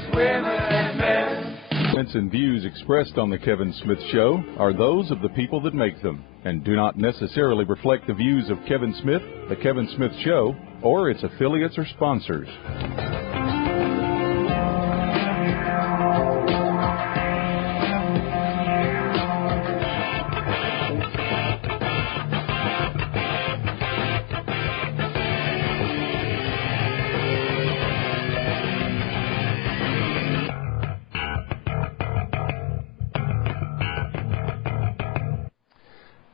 just women and men. Comments and views expressed on The Kevin Smith Show are those of the people that make them and do not necessarily reflect the views of Kevin Smith, The Kevin Smith Show, or its affiliates or sponsors.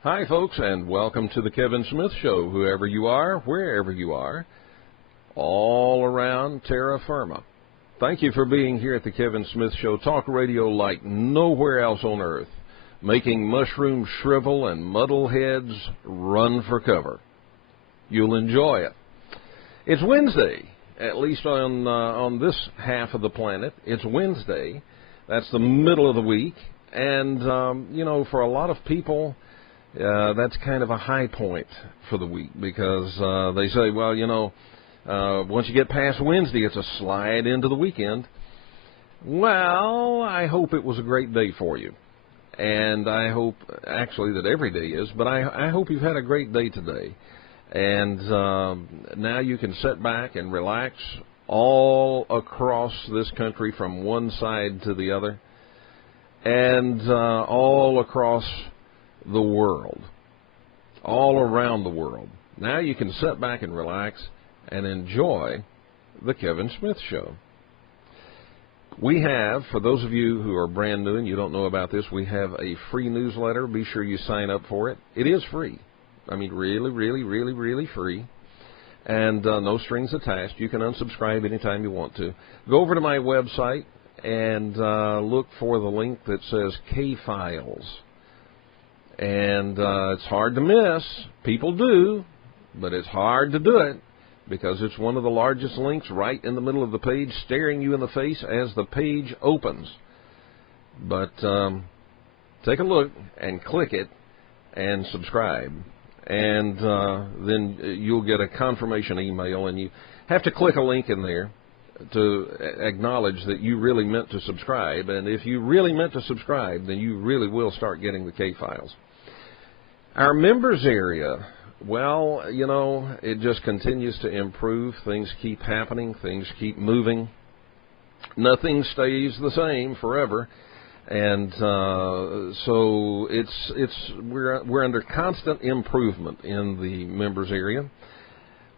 Hi, folks, and welcome to the Kevin Smith Show, whoever you are, wherever you are, all around terra firma. Thank you for being here at the Kevin Smith Show, talk radio like nowhere else on earth, making mushrooms shrivel and muddle heads run for cover. You'll enjoy it. It's Wednesday, at least on this half of the planet. It's Wednesday. That's the middle of the week, and, for a lot of people, that's kind of a high point for the week because they say, well, once you get past Wednesday, it's a slide into the weekend. Well, I hope it was a great day for you. And I hope, actually, that every day is, but I hope you've had a great day today. And now you can sit back and relax all across this country from one side to the other and all across the world, all around the world. Now you can sit back and relax and enjoy the Kevin Smith Show. We have, for those of you who are brand new and you don't know about this, we have a free newsletter. Be sure you sign up for it. It is free. I mean, really, really, really, really free. And no strings attached. You can unsubscribe anytime you want to. Go over to my website and look for the link that says K-Files. And it's hard to miss. People do, but it's hard to do it because it's one of the largest links right in the middle of the page, staring you in the face as the page opens. But take a look and click it and subscribe. And then you'll get a confirmation email, and you have to click a link in there to acknowledge that you really meant to subscribe. And if you really meant to subscribe, then you really will start getting the K-Files. Our members area, well, it just continues to improve. Things keep happening. Things keep moving. Nothing stays the same forever. And so we're under constant improvement in the members area.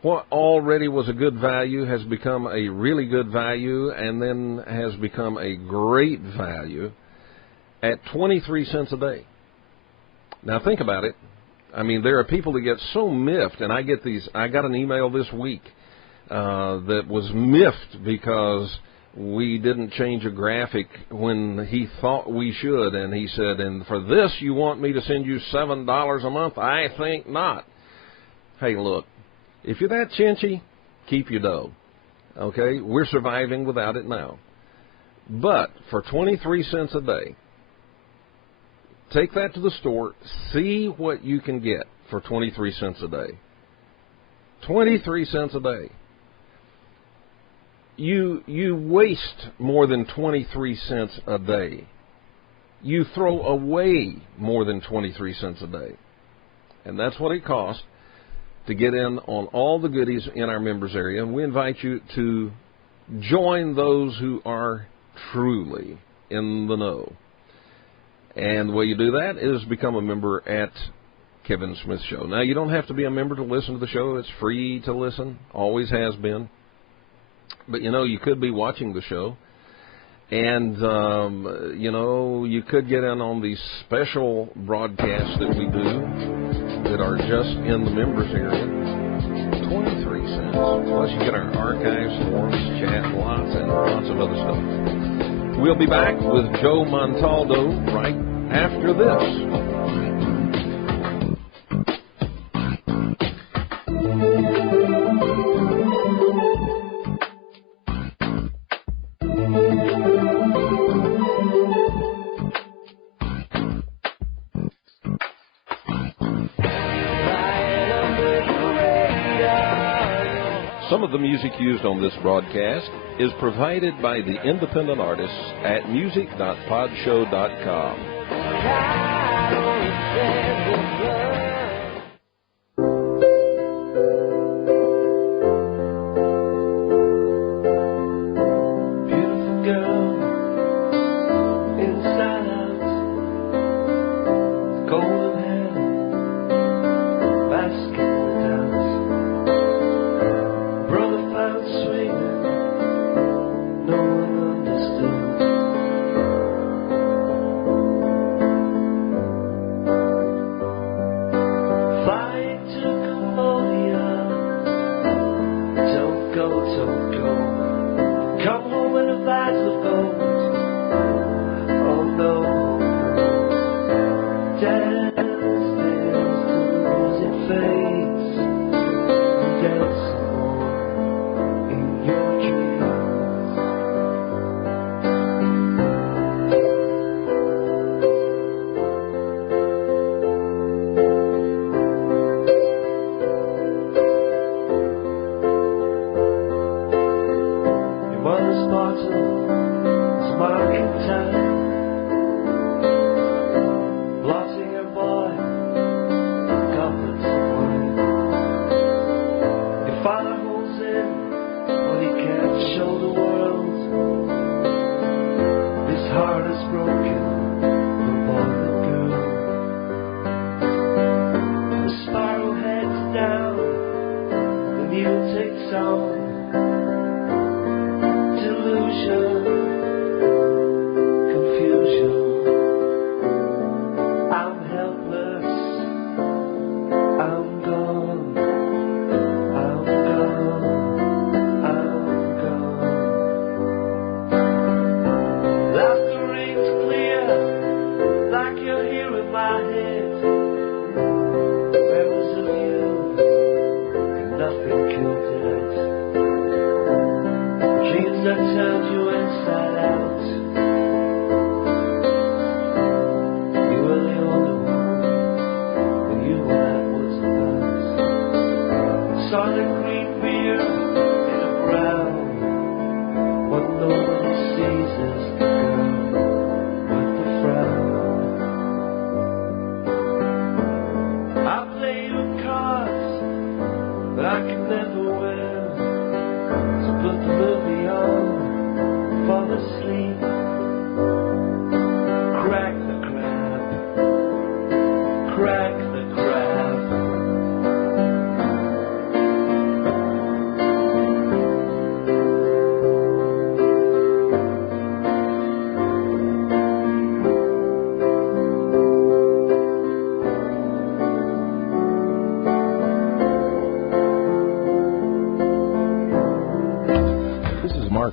What already was a good value has become a really good value and then has become a great value at 23 cents a day. Now, think about it. I mean, there are people that get so miffed, and I got an email this week that was miffed because we didn't change a graphic when he thought we should, and he said, and for this you want me to send you $7 a month? I think not. Hey, look, if you're that chinchy, keep your dough. Okay? We're surviving without it now. But for 23 cents a day, take that to the store, see what you can get for 23 cents a day. 23 cents a day. You waste more than 23 cents a day. You throw away more than 23 cents a day. And that's what it costs to get in on all the goodies in our members area. And we invite you to join those who are truly in the know. And the way you do that is become a member at Kevin Smith Show. Now, you don't have to be a member to listen to the show. It's free to listen, always has been. But, you could be watching the show. And, you could get in on these special broadcasts that we do that are just in the members area. 23 cents. Plus, you get our archives, forums, chat, lots of other stuff. We'll be back with Joe Montaldo right after this. of the music used on this broadcast is provided by the independent artists at music.podshow.com.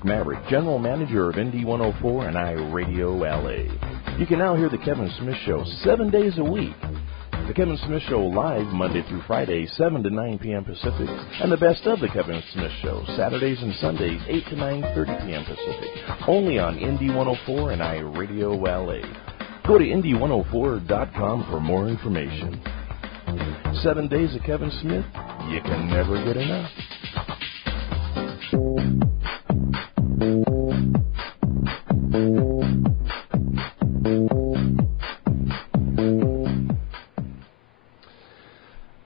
Maverick, General Manager of ND 104 and iRadio LA. You can now hear The Kevin Smith Show 7 days a week. The Kevin Smith Show live Monday through Friday, 7 to 9 p.m. Pacific, and the best of The Kevin Smith Show Saturdays and Sundays, 8 to 9:30 p.m. Pacific, only on ND 104 and iRadio LA. Go to ND104.com for more information. 7 days of Kevin Smith, you can never get enough.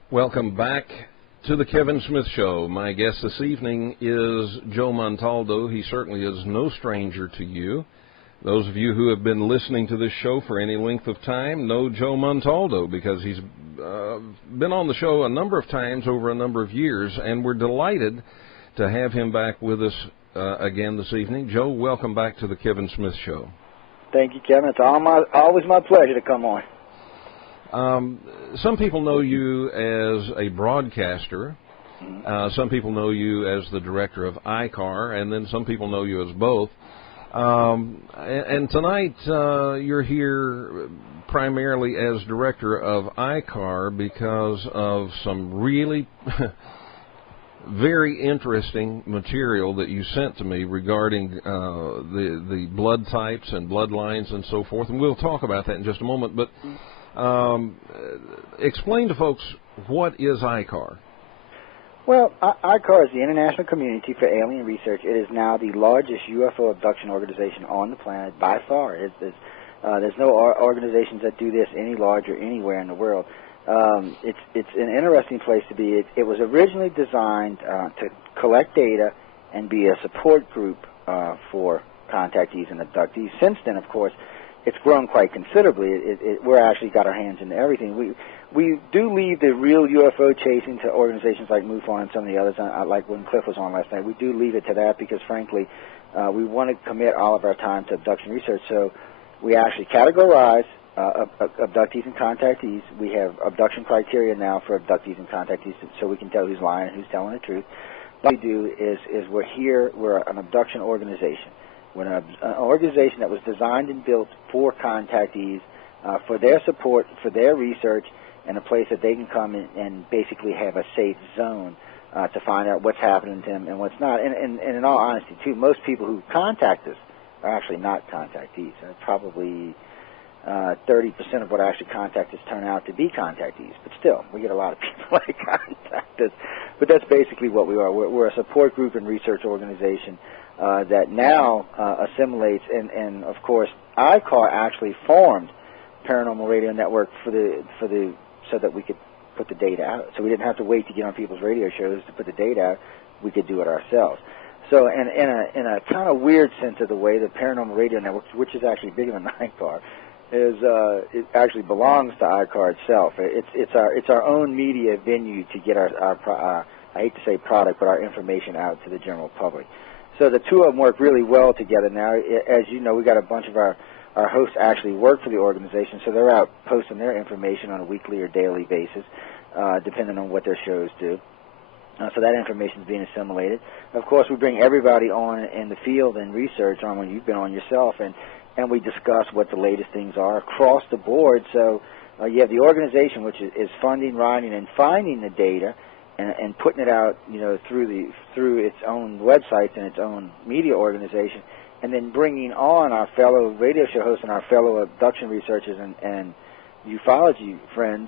Welcome back to the Kevin Smith Show. My guest this evening is Joe Montaldo. He certainly is no stranger to you. Those of you who have been listening to this show for any length of time know Joe Montaldo because he's been on the show a number of times over a number of years, and we're delighted to have him back with us again this evening. Joe, welcome back to the Kevin Smith Show. Thank you, Kevin. It's always my pleasure to come on. Some people know you as a broadcaster. Some people know you as the director of ICAR, and then some people know you as both. And tonight you're here primarily as director of ICAR because of some really very interesting material that you sent to me regarding the blood types and bloodlines and so forth, and we'll talk about that in just a moment. But explain to folks, what is ICAR? Well, ICAR is the International Community for Alien Research. It is now the largest UFO abduction organization on the planet by far. There's no organizations that do this any larger anywhere in the world. It's an interesting place to be. It was originally designed to collect data and be a support group for contactees and abductees. Since then, of course, it's grown quite considerably. We're actually got our hands into everything. We do leave the real UFO chasing to organizations like MUFON and some of the others, like when Cliff was on last night. We do leave it to that because, frankly, we want to commit all of our time to abduction research. So we actually categorize abductees and contactees. We have abduction criteria now for abductees and contactees so we can tell who's lying and who's telling the truth. What we do is we're an abduction organization. We're an organization that was designed and built for contactees, for their support, for their research, and a place that they can come and basically have a safe zone to find out what's happening to them and what's not. And in all honesty, too, most people who contact us are actually not contactees. Probably 30% of what actually contact us turn out to be contactees. But still, we get a lot of people that contact us. But that's basically what we are. We're a support group and research organization that now assimilates, and of course, ICAR actually formed Paranormal Radio Network so that we could put the data out. So we didn't have to wait to get on people's radio shows to put the data out. We could do it ourselves. So in a kind of weird sense of the way, the Paranormal Radio Network, which is actually bigger than ICAR, it actually belongs to ICAR itself. It's our own media venue to get our I hate to say product, but our information out to the general public. So the two of them work really well together now. As you know, we got a bunch of our hosts actually work for the organization, so they're out posting their information on a weekly or daily basis, depending on what their shows do. So that information is being assimilated. Of course, we bring everybody on in the field and research on when you've been on yourself, and we discuss what the latest things are across the board. So you have the organization, which is funding, writing, and finding the data, and putting it out, through its own websites and its own media organization, and then bringing on our fellow radio show hosts and our fellow abduction researchers and ufology friends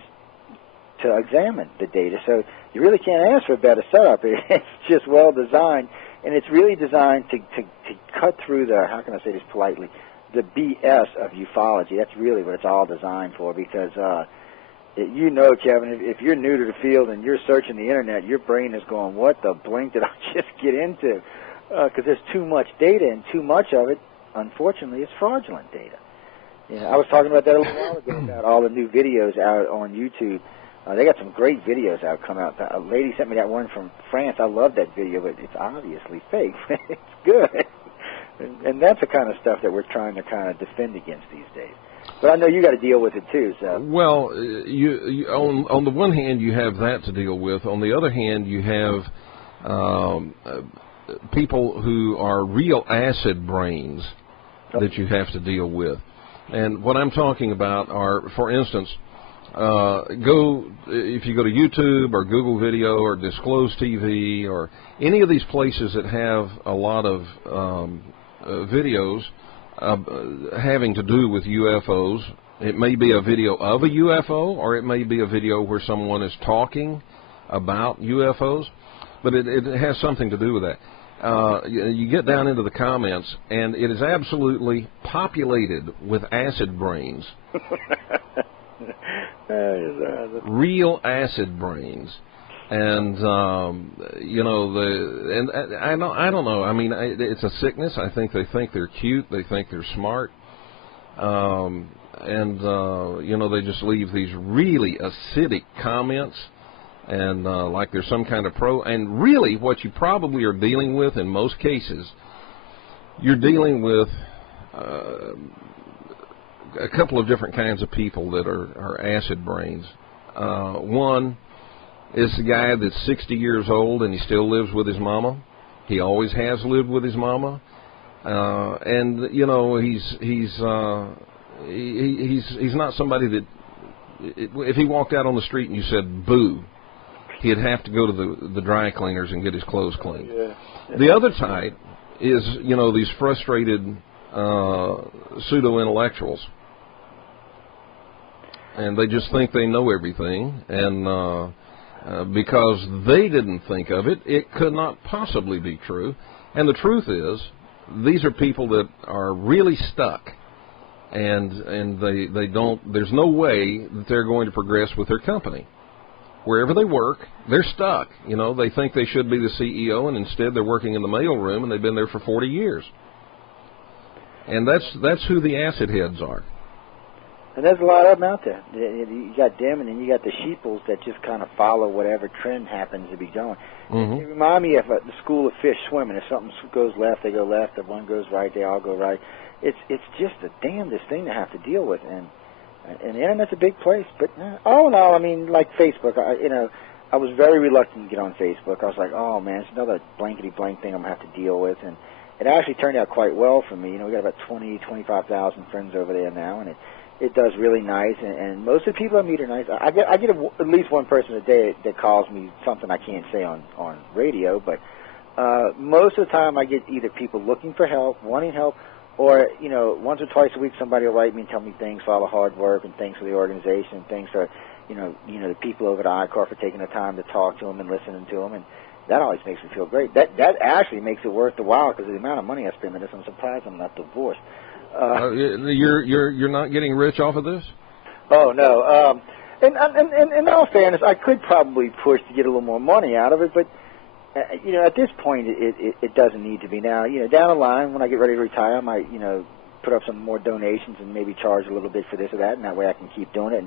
to examine the data. So you really can't ask for a better setup. It's just well designed, and it's really designed to cut through the, how can I say this politely, the BS of ufology. That's really what it's all designed for, because Kevin, if you're new to the field and you're searching the internet, your brain is going, what the blink did I just get into? Because there's too much data, and too much of it, unfortunately, is fraudulent data. I was talking about that a little while ago about all the new videos out on YouTube. They got some great videos out come out. A lady sent me that one from France. I love that video, but it's obviously fake. It's good. And that's the kind of stuff that we're trying to kind of defend against these days. But I know you got to deal with it too. So well, you on the one hand you have that to deal with. On the other hand, you have people who are real acid brains that you have to deal with. And what I'm talking about are, for instance, if you go to YouTube or Google Video or Disclose TV or any of these places that have a lot of videos having to do with UFOs. It may be a video of a UFO, or it may be a video where someone is talking about UFOs, but it has something to do with that. You get down into the comments, and it is absolutely populated with acid brains. Real acid brains. And I don't know. I mean, it's a sickness. I think they're cute. They think they're smart, they just leave these really acidic comments, and like there's some kind of pro. And really, what you probably are dealing with in most cases, you're dealing with a couple of different kinds of people that are acid brains. One is the guy that's 60 years old and he still lives with his mama. He always has lived with his mama, and he's not somebody that if he walked out on the street and you said boo, he'd have to go to the dry cleaners and get his clothes cleaned. Yeah. The other type is these frustrated pseudo intellectuals, and they just think they know everything, and because they didn't think of it. It could not possibly be true. And the truth is, these are people that are really stuck, and they don't. There's no way that they're going to progress with their company. Wherever they work, they're stuck. You know, they think they should be the CEO, and instead they're working in the mailroom, and they've been there for 40 years. And that's who the acid heads are. And there's a lot of them out there. You got them, and then you got the sheeples that just kind of follow whatever trend happens to be going. Mm-hmm. It reminds me of the school of fish swimming. If something goes left, they go left. If one goes right, they all go right. It's just the damnedest thing to have to deal with. And the Internet's a big place. But all in all, I mean, like Facebook, I was very reluctant to get on Facebook. I was like, oh, man, it's another blankety-blank thing I'm going to have to deal with. And it actually turned out quite well for me. You know, we got about 25,000 friends over there now, and it does really nice, and most of the people I meet are nice. I get at least one person a day that calls me something I can't say on radio, but most of the time I get either people looking for help, wanting help, or, you know, once or twice a week somebody will write me and tell me thanks for all the hard work and thanks for the organization, thanks for, you know, the people over at ICAR for taking the time to talk to them and listening to them, and that always makes me feel great. That actually makes it worth the while because of the amount of money I spend on this. I'm surprised I'm not divorced. You're not getting rich off of this? Oh no. And in all fairness, I could probably push to get a little more money out of it, but you know, at this point, it doesn't need to be now. You know, down the line when I get ready to retire, I might, you know, put up some more donations and maybe charge a little bit for this or that, and that way I can keep doing it.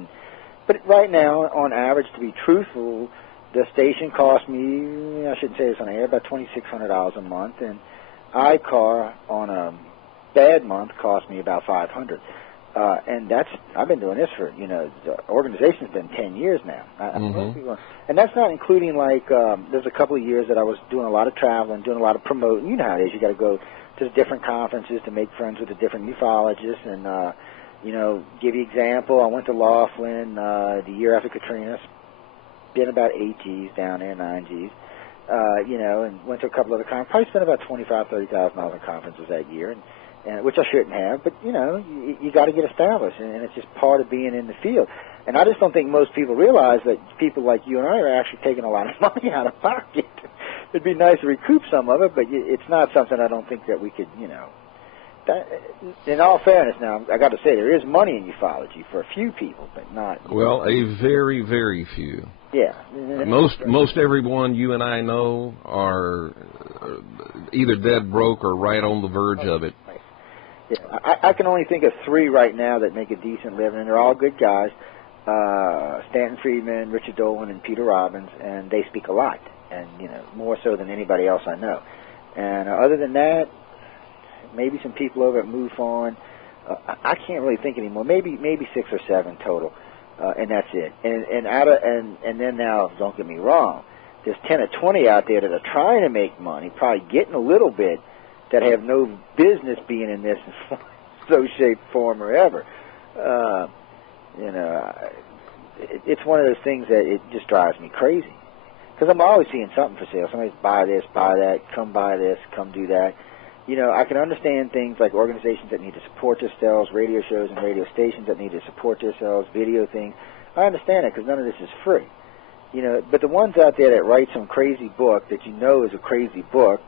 But right now, on average, to be truthful, the station cost me, I shouldn't say this on air, about $2,600 a month, and iCar on a bad month cost me about $500, and I've been doing this for, you know, the organization's been 10 years now, and that's not including like there's a couple of years that I was doing a lot of traveling, doing a lot of promoting. You know how it is. You got to go to different conferences to make friends with the different ufologists, and you know, give you example. I went to Laughlin the year after Katrina, spent about 8 G's down there, 9 G's. You know, and went to a couple other conferences. Probably spent about $25,000-$30,000 on conferences that year, and which I shouldn't have. But you know, you got to get established, and it's just part of being in the field. And I just don't think most people realize that people like you and I are actually taking a lot of money out of pocket. It'd be nice to recoup some of it, but it's not something I don't think that we could, you know. In all fairness, now I got to say there is money in ufology for a few people, but not. Well, a very, very few. Yeah. Most everyone you and I know are either dead broke or right on the verge of it. Yeah, I can only think of 3 right now that make a decent living, and they're all good guys. Stanton Friedman, Richard Dolan, and Peter Robbins, and they speak a lot, and you know, more so than anybody else I know. And other than that, maybe some people over at MUFON. I can't really think anymore. Maybe 6 or 7 total, and that's it. And then now, don't get me wrong, there's 10 or 20 out there that are trying to make money, probably getting a little bit, that have no business being in this in so shape, form, or ever. You know, it's one of those things that it just drives me crazy. Because I'm always seeing something for sale. Somebody's buy this, buy that, come buy this, come do that. You know, I can understand things like organizations that need to support themselves, radio shows and radio stations that need to support themselves, video things. I understand it because none of this is free. You know, but the ones out there that write some crazy book that you know is a crazy book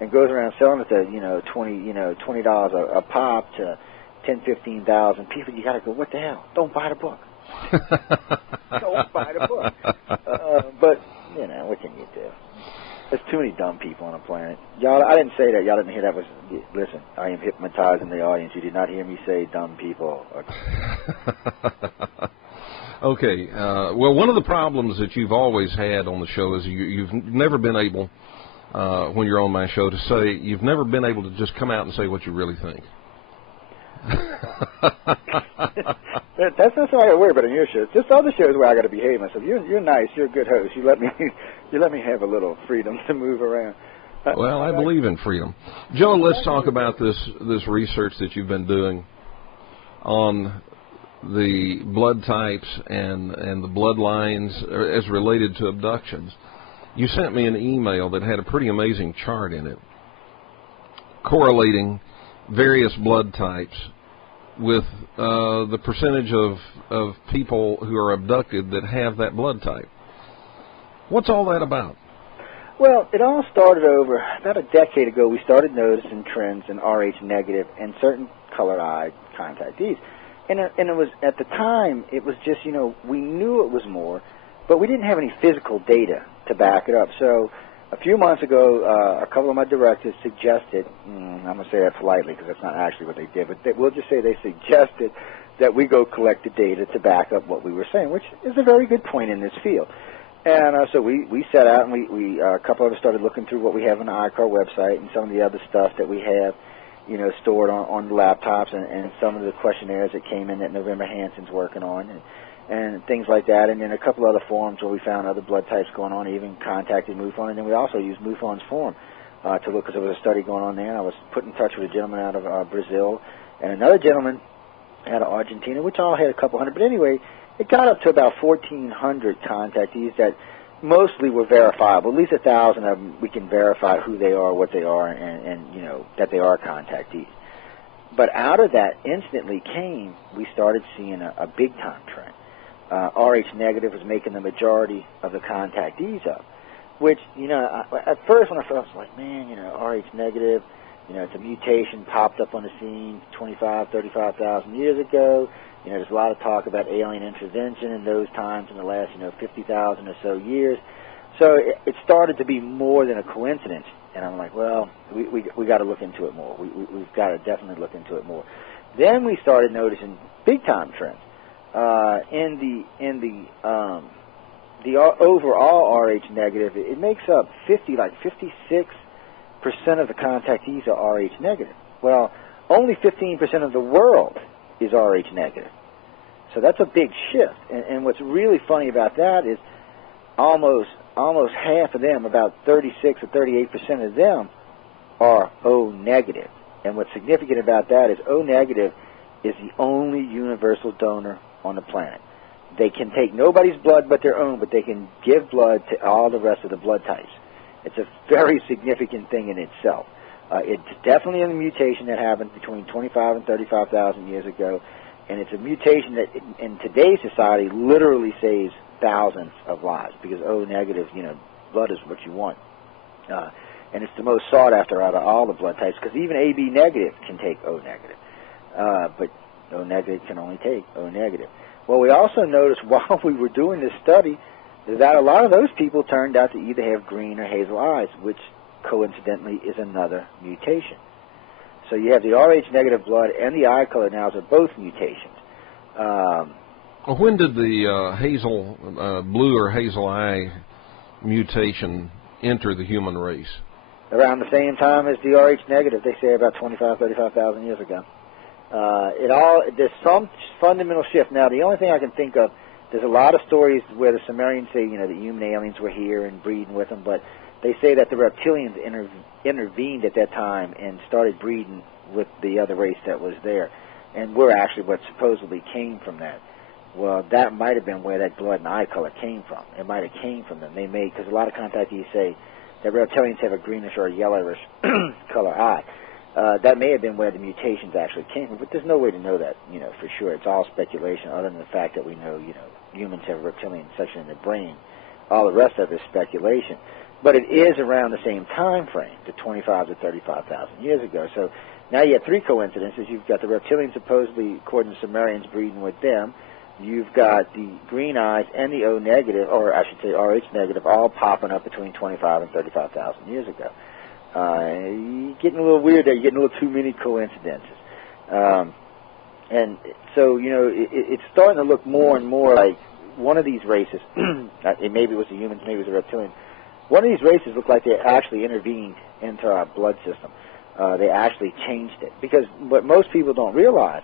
and goes around selling it to, you know, $20 a pop to 10,000-15,000 people, you got to go, what the hell? Don't buy the book. Don't buy the book. But, you know, what can you do? There's too many dumb people on the planet. Y'all, I didn't say that. Y'all didn't hear that. Listen, I am hypnotizing the audience. You did not hear me say dumb people. Okay. Well, one of the problems that you've always had on the show is you've never been able, when you're on my show, to say, you've never been able to just come out and say what you really think. That's not something I got to worry about on your show. It's just other shows where I got to behave myself. You're nice. You're a good host. You let me have a little freedom to move around. Well, I believe in freedom. Joe, let's talk about this research that you've been doing on the blood types and the bloodlines as related to abductions. You sent me an email that had a pretty amazing chart in it correlating various blood types with the percentage of people who are abducted that have that blood type. What's all that about? Well, it all started over about a decade ago. We started noticing trends in Rh negative and certain colored-eyed contactees. And it was, at the time, it was just, we knew it was more, but we didn't have any physical data to back it up. So a few months ago, a couple of my directors suggested, I'm going to say that politely because that's not actually what they did, but we'll just say they suggested that we go collect the data to back up what we were saying, which is a very good point in this field. And so we set out, and we a couple of us started looking through what we have on the ICAR website and some of the other stuff that we have, stored on laptops, and some of the questionnaires that came in that November Hansen's working on, and things like that. And then a couple other forums where we found other blood types going on, even contacted MUFON. And then we also used MUFON's forum to look, because there was a study going on there. And I was put in touch with a gentleman out of Brazil and another gentleman out of Argentina, which all had a couple hundred. But anyway, it got up to about 1,400 contactees that mostly were verifiable. At least 1,000 of them we can verify who they are, what they are, and that they are contactees. But out of that instantly we started seeing a big-time trend. Rh negative was making the majority of the contactees up, which, at first when I was like, man, Rh negative, it's a mutation popped up on the scene 25, 35,000 years ago. There's a lot of talk about alien intervention in those times in the last, 50,000 or so years. So it started to be more than a coincidence. And I'm like, well, we got to look into it more. We've got to definitely look into it more. Then we started noticing big-time trends. In the overall Rh negative, it makes up 56% of the contactees are Rh negative. Well, only 15% of the world is Rh negative. So that's a big shift. And what's really funny about that is almost half of them, about 36 or 38% of them, are O negative. And what's significant about that is O negative is the only universal donor on the planet. They can take nobody's blood but their own, but they can give blood to all the rest of the blood types. It's a very significant thing in itself. It's definitely a mutation that happened between 25 and 35,000 years ago, and it's a mutation that in today's society literally saves thousands of lives, because O negative, blood is what you want. And it's the most sought after out of all the blood types, because even AB negative can take O negative. But O negative can only take O negative. Well, we also noticed while we were doing this study that a lot of those people turned out to either have green or hazel eyes, which coincidentally is another mutation. So you have the Rh negative blood and the eye color now are both mutations. When did the blue or hazel eye mutation enter the human race? Around the same time as the Rh negative, they say about 25, 35,000 years ago. There's some fundamental shift. Now, the only thing I can think of, there's a lot of stories where the Sumerians say, the human aliens were here and breeding with them, but they say that the reptilians intervened at that time and started breeding with the other race that was there. And we're actually what supposedly came from that. Well, that might have been where that blood and eye color came from. It might have came from them. Because a lot of contactees say that reptilians have a greenish or a yellowish color eye. That may have been where the mutations actually came from, but there's no way to know that, for sure. It's all speculation, other than the fact that we know, humans have a reptilian section in the brain. All the rest of it is speculation. But it is around the same time frame, the 25 to 35,000 years ago. So now you have three coincidences. You've got the reptilians supposedly, according to Sumerians, breeding with them. You've got the green eyes and the O negative, or I should say Rh negative, all popping up between 25 and 35,000 years ago. You're getting a little weird there. You're getting a little too many coincidences. And so, it's starting to look more and more like one of these races, maybe it was the humans, maybe it was the reptilians, one of these races looked like they actually intervened into our blood system. They actually changed it. Because what most people don't realize,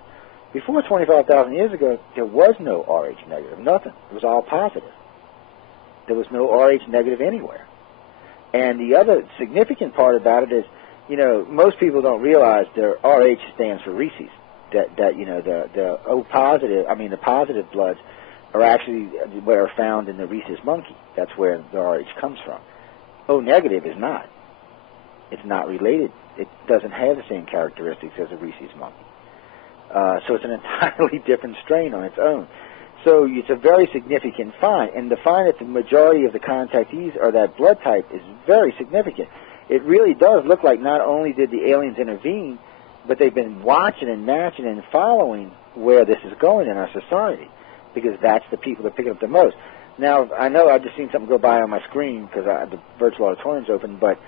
before 25,000 years ago, there was no Rh negative, nothing. It was all positive. There was no Rh negative anywhere. And the other significant part about it is, most people don't realize their Rh stands for rhesus. The O positive, the positive bloods are actually what are found in the rhesus monkey. That's where the Rh comes from. O negative is not. It's not related. It doesn't have the same characteristics as a rhesus monkey. So it's an entirely different strain on its own. So it's a very significant find, and the find that the majority of the contactees are that blood type is very significant. It really does look like not only did the aliens intervene, but they've been watching and matching and following where this is going in our society, because that's the people that pick it up the most. Now, I know I've just seen something go by on my screen because the virtual auditorium's open, but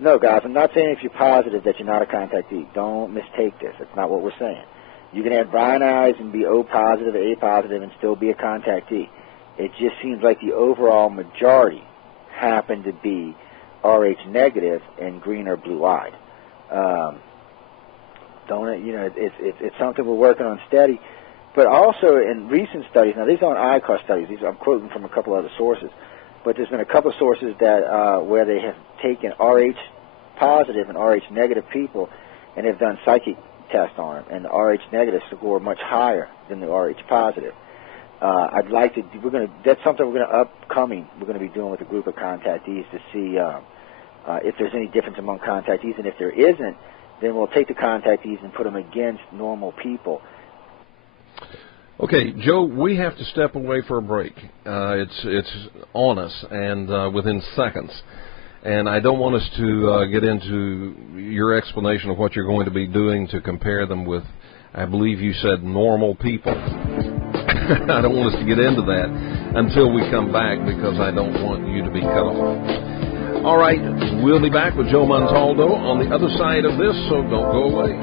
no, guys, I'm not saying if you're positive that you're not a contactee. Don't mistake this. That's not what we're saying. You can have brown eyes and be O positive, A positive, and still be a contactee. It just seems like the overall majority happen to be Rh negative and green or blue-eyed. It's something we're working on steady. But also in recent studies, now these aren't ICAR studies, I'm quoting from a couple other sources, but there's been a couple of sources that where they have taken Rh positive and Rh negative people and have done psychic tests on them, and the Rh negative score much higher than the Rh positive. That's something we're going to be doing with a group of contactees to see if there's any difference among contactees, and if there isn't, then we'll take the contactees and put them against normal people. Okay, Joe, we have to step away for a break. It's on us, and within seconds. And I don't want us to get into your explanation of what you're going to be doing to compare them with, I believe you said, normal people. I don't want us to get into that until we come back, because I don't want you to be cut off. All right, we'll be back with Joe Montaldo on the other side of this, so don't go away.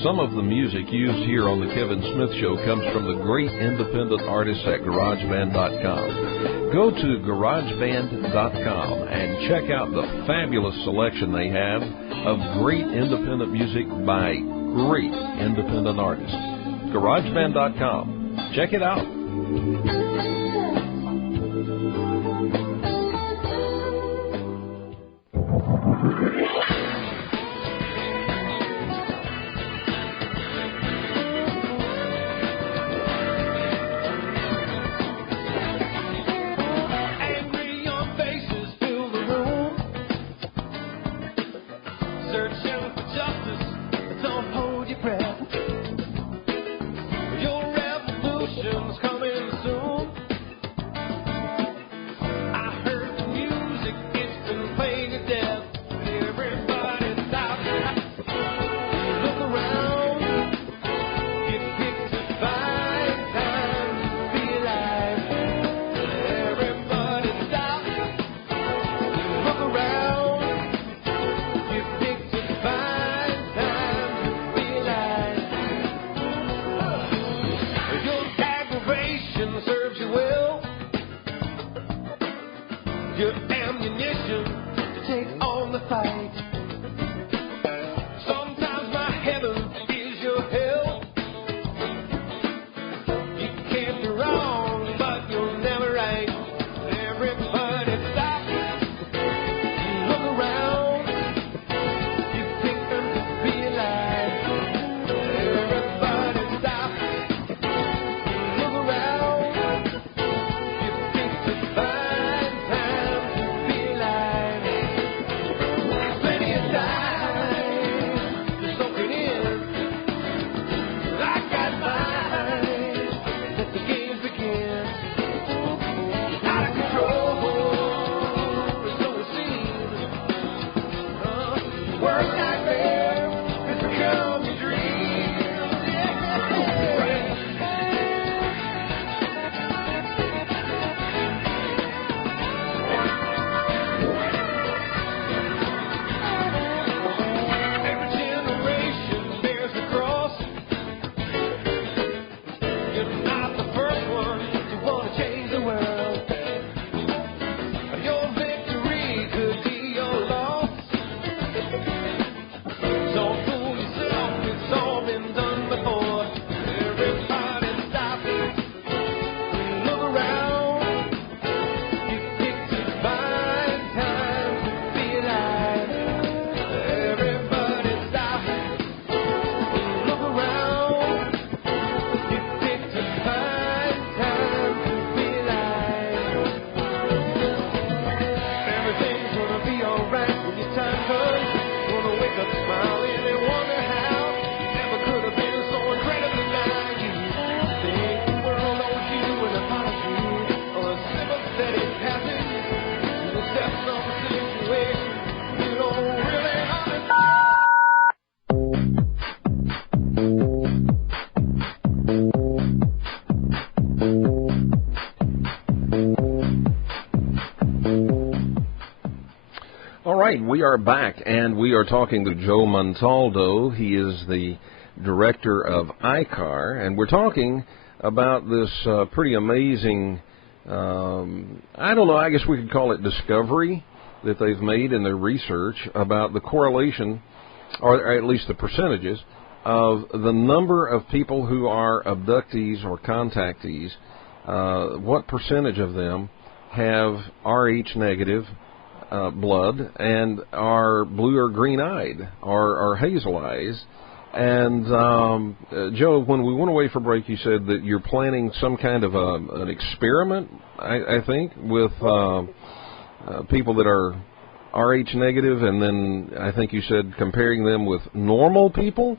Some of the music used here on the Kevin Smith Show comes from the great independent artists at GarageBand.com. Go to GarageBand.com and check out the fabulous selection they have of great independent music by great independent artists. GarageBand.com. Check it out. Everybody right, we are back, and we are talking to Joe Montaldo. He is the director of ICAR, and we're talking about this pretty amazing, I don't know, I guess we could call it discovery that they've made in their research about the correlation, or at least the percentages, of the number of people who are abductees or contactees. What percentage of them have Rh negative blood and are blue or green-eyed or hazel eyes. And, Joe, when we went away for break, you said that you're planning some kind of an experiment, I think, with people that are Rh negative, and then I think you said comparing them with normal people?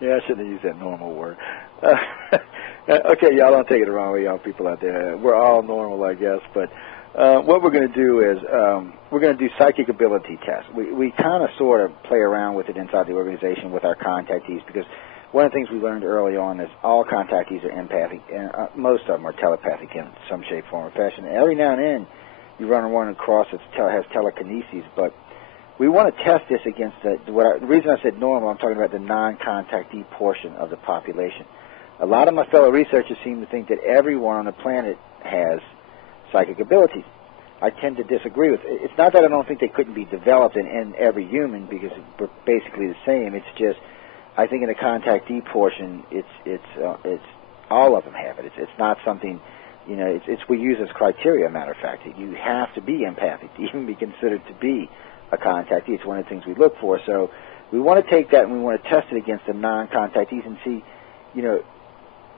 Yeah, I shouldn't have used that normal word. Okay, y'all don't take it the wrong way, y'all people out there. We're all normal, I guess, but what we're going to do is we're going to do psychic ability tests. We kind of sort of play around with it inside the organization with our contactees, because one of the things we learned early on is all contactees are empathic, and most of them are telepathic in some shape, form, or fashion. And every now and then you run one across that has telekinesis, but we want to test this against the reason I said normal, I'm talking about the non-contactee portion of the population. A lot of my fellow researchers seem to think that everyone on the planet has psychic abilities. I tend to disagree with it. It's not that I don't think they couldn't be developed in every human, because we're basically the same. It's just, I think in the contactee portion, it's all of them have it. It's not something, you know, it's we use as criteria, matter of fact. You have to be empathic to even be considered to be a contactee. It's one of the things we look for. So we want to take that and we want to test it against the non-contactees and see, you know,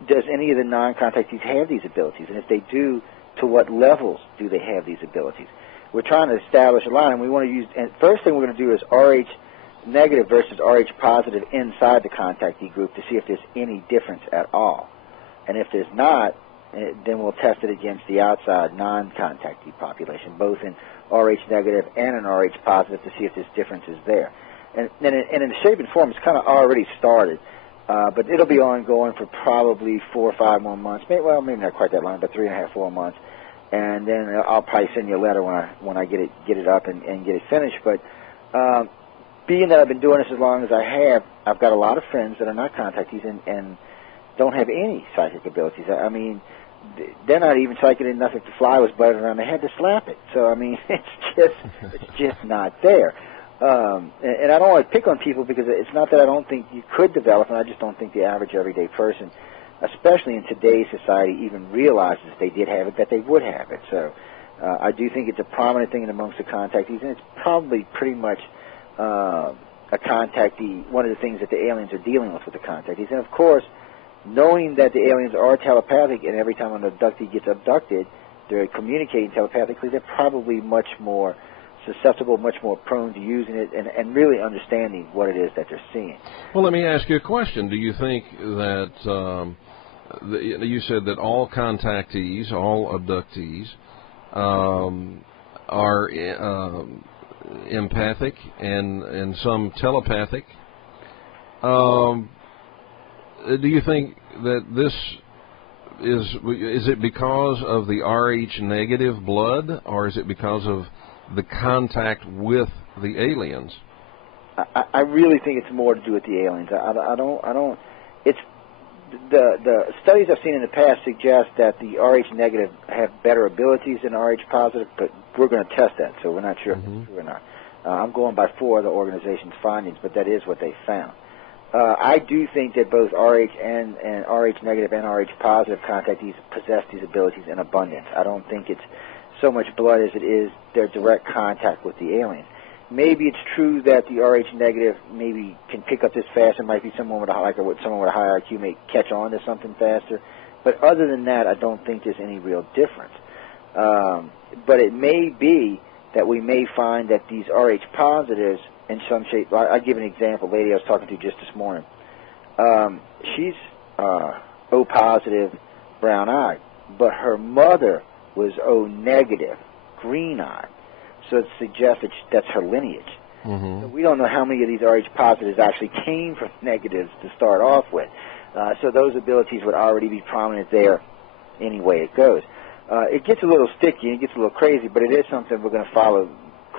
does any of the non-contactees have these abilities? And if they do, to what levels do they have these abilities? We're trying to establish a line, and we want to use, and first thing we're going to do is Rh negative versus Rh positive inside the contactee group to see if there's any difference at all. And if there's not, then we'll test it against the outside non-contactee population, both in Rh negative and in Rh positive, to see if this difference is there. And in the shape and form, it's kind of already started. But it'll be ongoing for probably 4 or 5 more months. Maybe not quite that long, but 3.5, 4 months. And then I'll probably send you a letter when I get it up and get it finished. But being that I've been doing this as long as I have, I've got a lot of friends that are not contactees and don't have any psychic abilities. I mean, they're not even psychic enough if the fly was butted around their head to slap it. So I mean, it's just not there. And I don't want to pick on people, because it's not that I don't think you could develop, and I just don't think the average everyday person, especially in today's society, even realizes if they did have it, that they would have it. So I do think it's a prominent thing amongst the contactees, and it's probably pretty much a contactee, one of the things that the aliens are dealing with the contactees. And of course, knowing that the aliens are telepathic, and every time an abductee gets abducted, they're communicating telepathically, they're probably much more susceptible, much more prone to using it and really understanding what it is that they're seeing. Well, let me ask you a question. Do you think that, you said that all contactees, all abductees, are empathic and some telepathic? Do you think that this is it because of the Rh negative blood, or is it because of the contact with the aliens? I really think it's more to do with the aliens. I don't. It's the studies I've seen in the past suggest that the Rh negative have better abilities than Rh positive, but we're going to test that, so we're not sure if it's true or not. I'm going by 4 of the organization's findings, but that is what they found. I do think that both Rh and Rh negative and Rh positive contactees possess these abilities in abundance. I don't think it's so much blood as it is their direct contact with the alien. Maybe it's true that the Rh negative maybe can pick up this faster. Might be someone with a high IQ may catch on to something faster. But other than that, I don't think there's any real difference. But it may be that we may find that these Rh positives in some shape. I'll give an example. A lady I was talking to just this morning. She's O positive, brown eyed, but her mother was O negative, green eyed. So it suggests that that's her lineage. Mm-hmm. So we don't know how many of these Rh positives actually came from negatives to start off with. So those abilities would already be prominent there any way it goes. It gets a little sticky and it gets a little crazy, but it is something we're going to follow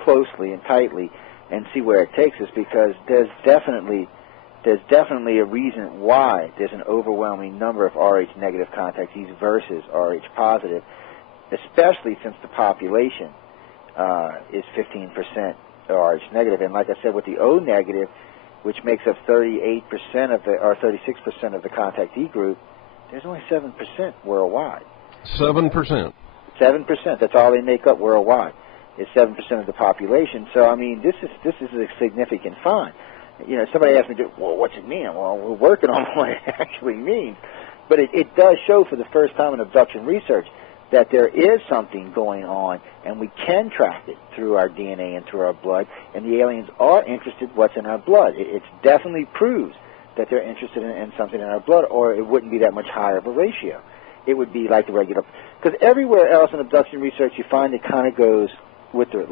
closely and tightly and see where it takes us, because there's definitely a reason why there's an overwhelming number of Rh negative contactees versus Rh positive, especially since the population is 15% Rh negative. And like I said, with the O negative, which makes up 38% of the, or 36% of the contactee group, there's only 7% worldwide. 7%. 7%. That's all they make up worldwide. It's 7% of the population. So I mean, this is a significant find. You know, somebody asked me, well, what's it mean? Well, we're working on what it actually means. But it does show for the first time in abduction research that there is something going on, and we can track it through our DNA and through our blood, and the aliens are interested in what's in our blood. It definitely proves that they're interested in something in our blood, or it wouldn't be that much higher of a ratio. It would be like the regular, because everywhere else in abduction research you find it kind of goes with the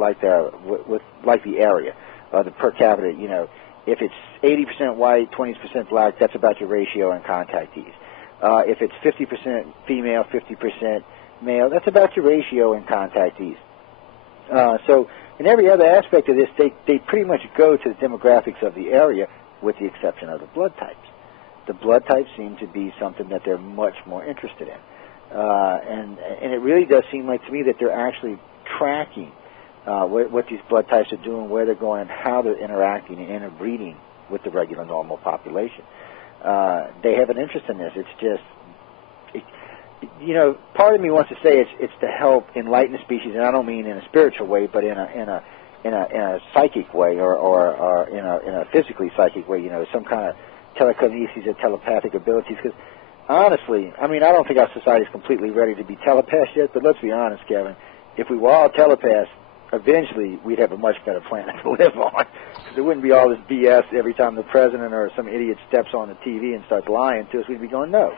area, the per capita. You know, if it's 80% white, 20% black, that's about your ratio in contactees. If it's 50% female, 50% male, that's about your ratio in contactees. So in every other aspect of this, they pretty much go to the demographics of the area, with the exception of the blood types. The blood types seem to be something that they're much more interested in. And it really does seem like to me that they're actually tracking what these blood types are doing, where they're going, and how they're interacting and interbreeding with the regular normal population. They have an interest in this. It's just, you know, part of me wants to say it's to help enlighten the species, and I don't mean in a spiritual way, but in a psychic way, or in a physically psychic way. You know, some kind of telekinesis or telepathic abilities. Because honestly, I mean, I don't think our society is completely ready to be telepaths yet. But let's be honest, Kevin. If we were all telepaths, eventually we'd have a much better planet to live on. There wouldn't be all this BS every time the president or some idiot steps on the TV and starts lying to us. We'd be going, no.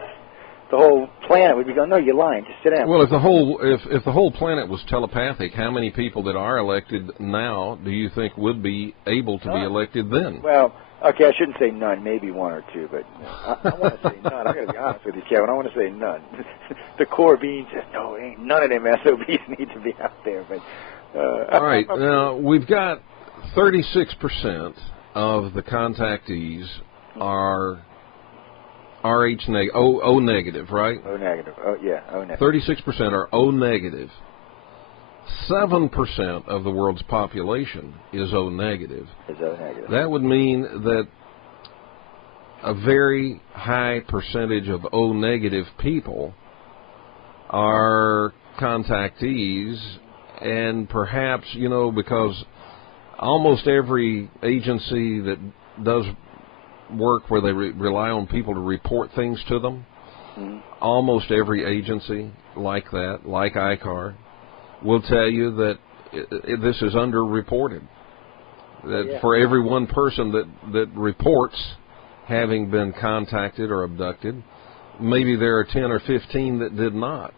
The whole planet would be going, no, you're lying. Just sit down. Well, if the whole planet was telepathic, how many people that are elected now do you think would be able to be elected then? Well, okay, I shouldn't say none, maybe one or two, but I want to say none. I'm going to be honest with you, Kevin. I want to say none. The core being says, no, ain't none of them SOBs need to be out there. But all right, now we've got 36% of the contactees are O negative, right? O negative. Oh yeah, O negative. 36% are O negative. 7% of the world's population is O negative. Is O negative. That would mean that a very high percentage of O negative people are contactees, and perhaps, you know, because almost every agency that does work where they rely on people to report things to them, almost every agency like that, like ICAR, will tell you that this is underreported. That for every one person that reports having been contacted or abducted, maybe there are 10 or 15 that did not.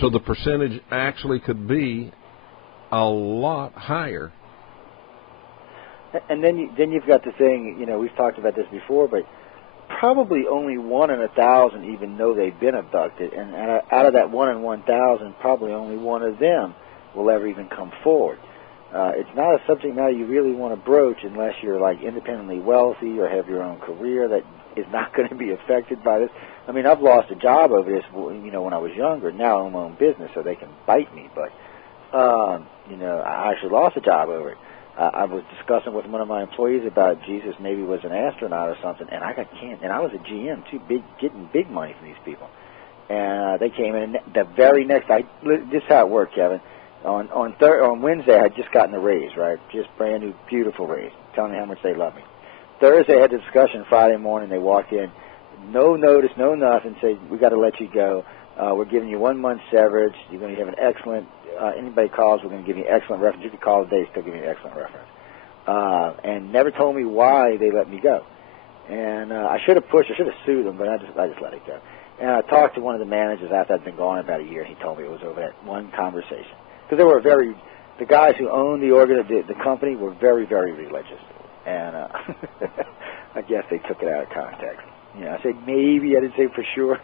So the percentage actually could be a lot higher. And then you've got the thing, you know, we've talked about this before, but probably only 1 in 1,000 even know they've been abducted, and out of that 1 in 1,000, probably only one of them will ever even come forward. It's not a subject matter you really want to broach unless you're like independently wealthy or have your own career that is not going to be affected by this. I mean, I've lost a job over this, you know, when I was younger. Now I own my own business, so they can bite me, but you know, I actually lost a job over it. I was discussing with one of my employees about Jesus maybe was an astronaut or something, and I got canned. And I was a GM too, getting big money from these people. And they came in the very next. This is how it worked, Kevin. On Wednesday, I had just gotten a raise, right? Just brand new, beautiful raise, telling me how much they love me. Thursday, I had the discussion. Friday morning, they walked in, no notice, no nothing. Said, "We got to let you go. We're giving you 1 month severance. You're going to have an excellent." Anybody calls, we're going to give you an excellent reference. You can call today, still give you an excellent reference. And never told me why they let me go. And I should have sued them, but I just let it go. And I talked to one of the managers after I'd been gone about a year, and he told me it was over that one conversation. Because they were the guys who owned the company were very, very religious. And I guess they took it out of context. You know, I said maybe, I didn't say for sure.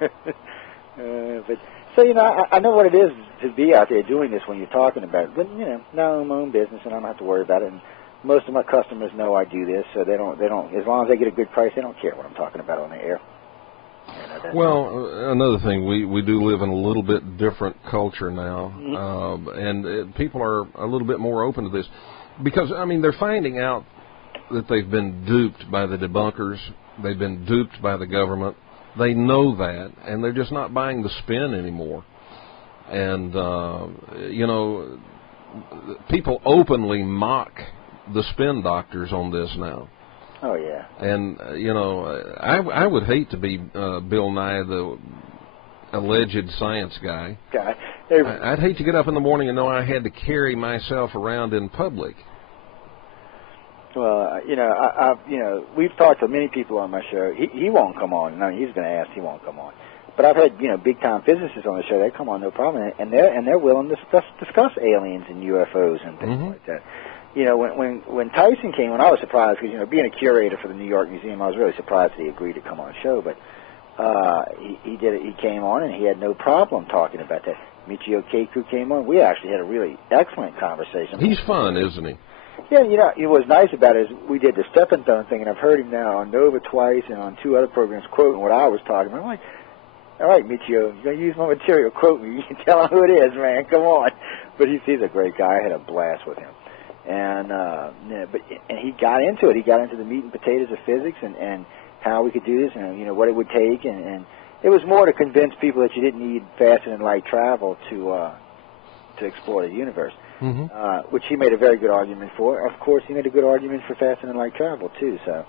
But so, you know, I know what it is to be out there doing this when you're talking about it. But, you know, now I'm my own business and I don't have to worry about it. And most of my customers know I do this, so they don't, as long as they get a good price, they don't care what I'm talking about on the air. You know, well, another thing, we do live in a little bit different culture now, and people are a little bit more open to this. Because, I mean, they're finding out that they've been duped by the debunkers. They've been duped by the government. They know that, and they're just not buying the spin anymore. And, you know, people openly mock the spin doctors on this now. Oh, yeah. And, you know, I would hate to be Bill Nye, the alleged science guy. I'd hate to get up in the morning and know I had to carry myself around in public. Well, you know, we've talked to many people on my show. He won't come on. No, he's going to ask. He won't come on. But I've had, you know, big time physicists on the show. They come on, no problem, and they're willing to discuss aliens and UFOs and things like that. You know, when Tyson came, when I was surprised because, you know, being a curator for the New York Museum, I was really surprised that he agreed to come on the show. But he did it. He came on and he had no problem talking about that. Michio Kaku came on. We actually had a really excellent conversation. He's fun, isn't he? Yeah, you know, what was nice about it is we did the Stepping Stone thing, and I've heard him now on Nova twice and on 2 other programs quoting what I was talking about. I'm like, all right, Michio, you're going to use my material, quote me. You can tell him who it is, man. Come on. But he's a great guy. I had a blast with him. And and he got into it. He got into the meat and potatoes of physics and how we could do this and, you know, what it would take. And it was more to convince people that you didn't need faster than light travel to explore the universe. Which he made a very good argument for. Of course, he made a good argument for faster than light travel, too. So,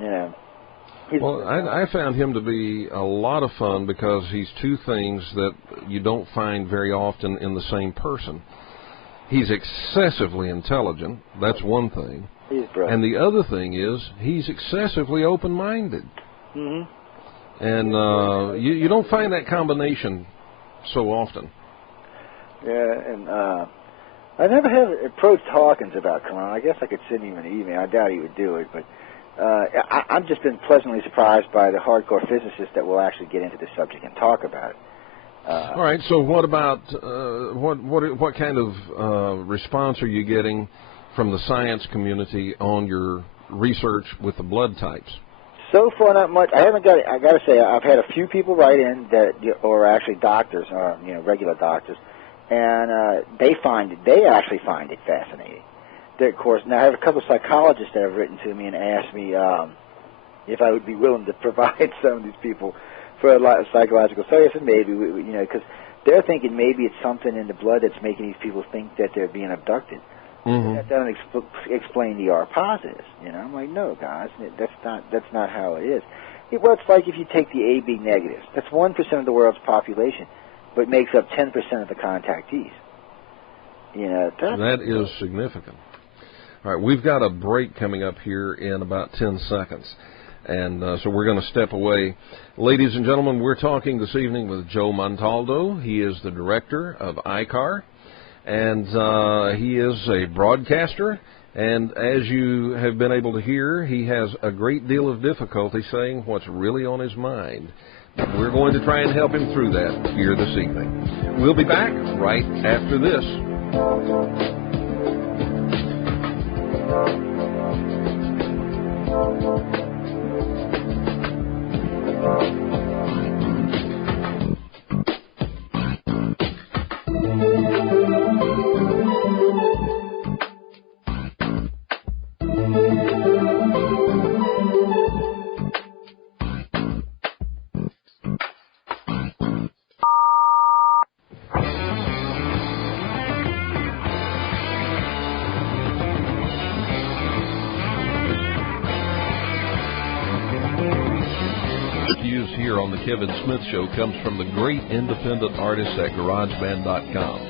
you know. Well, I found him to be a lot of fun because he's two things that you don't find very often in the same person. He's excessively intelligent. That's one thing. He's brilliant. And the other thing is he's excessively open-minded. And you don't find that combination so often. Yeah, and I never have approached Hawkins about coming on. I guess I could send him an email. I doubt he would do it, but I've just been pleasantly surprised by the hardcore physicists that will actually get into the subject and talk about it. All right. So, what about what kind of response are you getting from the science community on your research with the blood types? So far, not much. I haven't got. I got to say, I've had a few people write in that, or actually doctors, or regular doctors, and they actually find it fascinating. Of course, now I have a couple of psychologists that have written to me and asked me if I would be willing to provide some of these people for a lot of psychological studies. I said maybe, because they're thinking maybe it's something in the blood that's making these people think that they're being abducted. That doesn't explain the R positives. I'm like, no, guys, that's not how it is. Well, it's like if you take the AB negatives. That's 1% of the world's population, but makes up 10% of the contactees. That is significant. All right, we've got a break coming up here in about 10 seconds, and so we're going to step away. Ladies and gentlemen, we're talking this evening with Joe Montaldo. He is the director of ICAR, and he is a broadcaster, and as you have been able to hear, he has a great deal of difficulty saying what's really on his mind. But we're going to try and help him through that here this evening. We'll be back right after this. Here on the Kevin Smith Show comes from the great independent artists at GarageBand.com.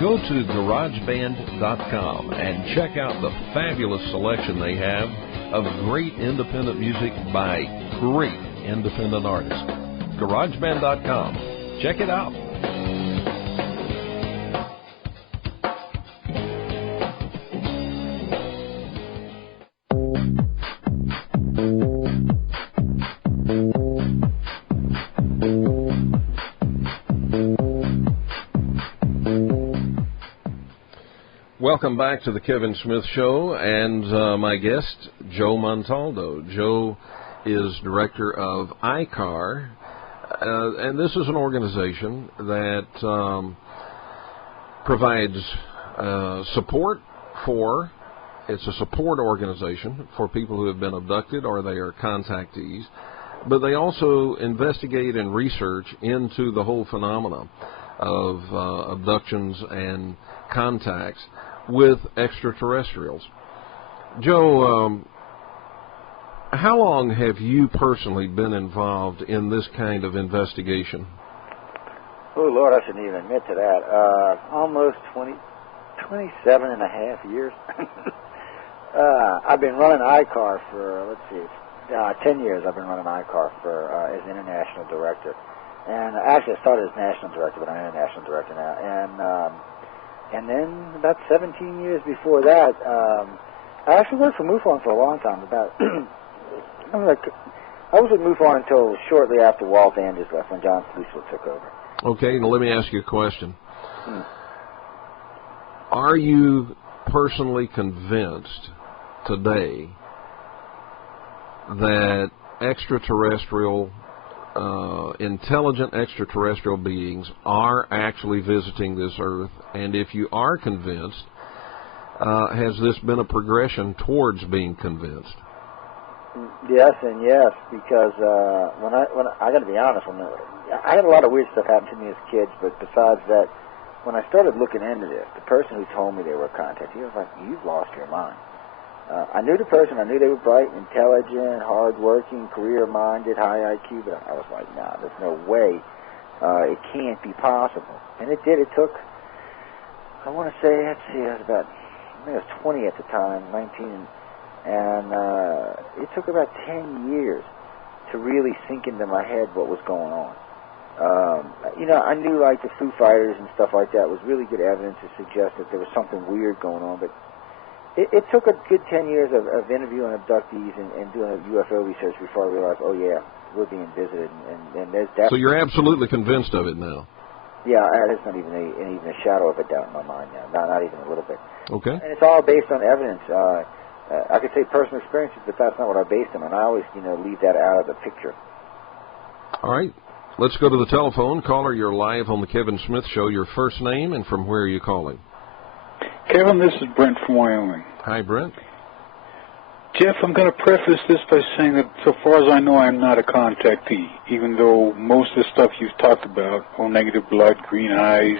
Go to GarageBand.com and check out the fabulous selection they have of great independent music by great independent artists. GarageBand.com. Check it out. Welcome back to the Kevin Smith Show, and my guest, Joe Montaldo. Joe is director of ICAR, and this is an organization that provides support for, it's a support organization for people who have been abducted or they are contactees, but they also investigate and research into the whole phenomenon of abductions and contacts with extraterrestrials. Joe, how long have you personally been involved in this kind of investigation? Oh, Lord, I shouldn't even admit to that. Almost 27 and a half years. I've been running ICAR for, 10 years I've been running ICAR for as international director. And actually I started as national director, but I'm international director now. And then about 17 years before that, I actually worked for MUFON for a long time. I was with MUFON until shortly after Walt Anders left, when John Sluisville took over. Okay, now let me ask you a question. Are you personally convinced today that intelligent extraterrestrial beings are actually visiting this Earth? And if you are convinced, has this been a progression towards being convinced? Yes and yes, because when I got to be honest, I had a lot of weird stuff happen to me as kids, but besides that, when I started looking into this, the person who told me they were contacted, he was like, "You've lost your mind." I knew the person. I knew they were bright, intelligent, hard-working, career-minded, high IQ, but I was like, nah, there's no way. It can't be possible. And it did. It took, I want to say, I think I was 20 at the time, 19, and it took about 10 years to really sink into my head what was going on. I knew like the Foo Fighters and stuff like that was really good evidence to suggest that there was something weird going on, but it took a good 10 years of interviewing abductees and doing UFO research before I realized, oh yeah, we're being visited, and there's that. So you're absolutely convinced of it now? Yeah, there's not even a shadow of a doubt in my mind now, not even a little bit. Okay. And it's all based on evidence. I could say personal experiences, but that's not what I based them on. I always, leave that out of the picture. All right. Let's go to the telephone. Caller, you're live on the Kevin Smith Show. Your first name and from where are you calling? Kevin, this is Brent from Wyoming. Hi, Brent. Jeff, I'm going to preface this by saying that so far as I know, I'm not a contactee, even though most of the stuff you've talked about, O-negative blood, green eyes,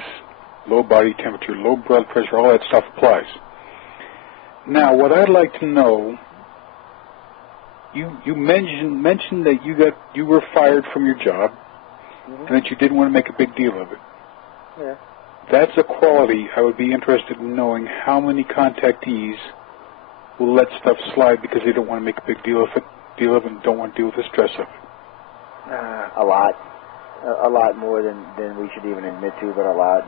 low body temperature, low blood pressure, all that stuff applies. Now, what I'd like to know, you mentioned that you were fired from your job, and that you didn't want to make a big deal of it. Yeah. That's a quality I would be interested in knowing how many contactees will let stuff slide because they don't want to make a big deal of it and don't want to deal with the stress of it. A lot more than we should even admit to, but a lot.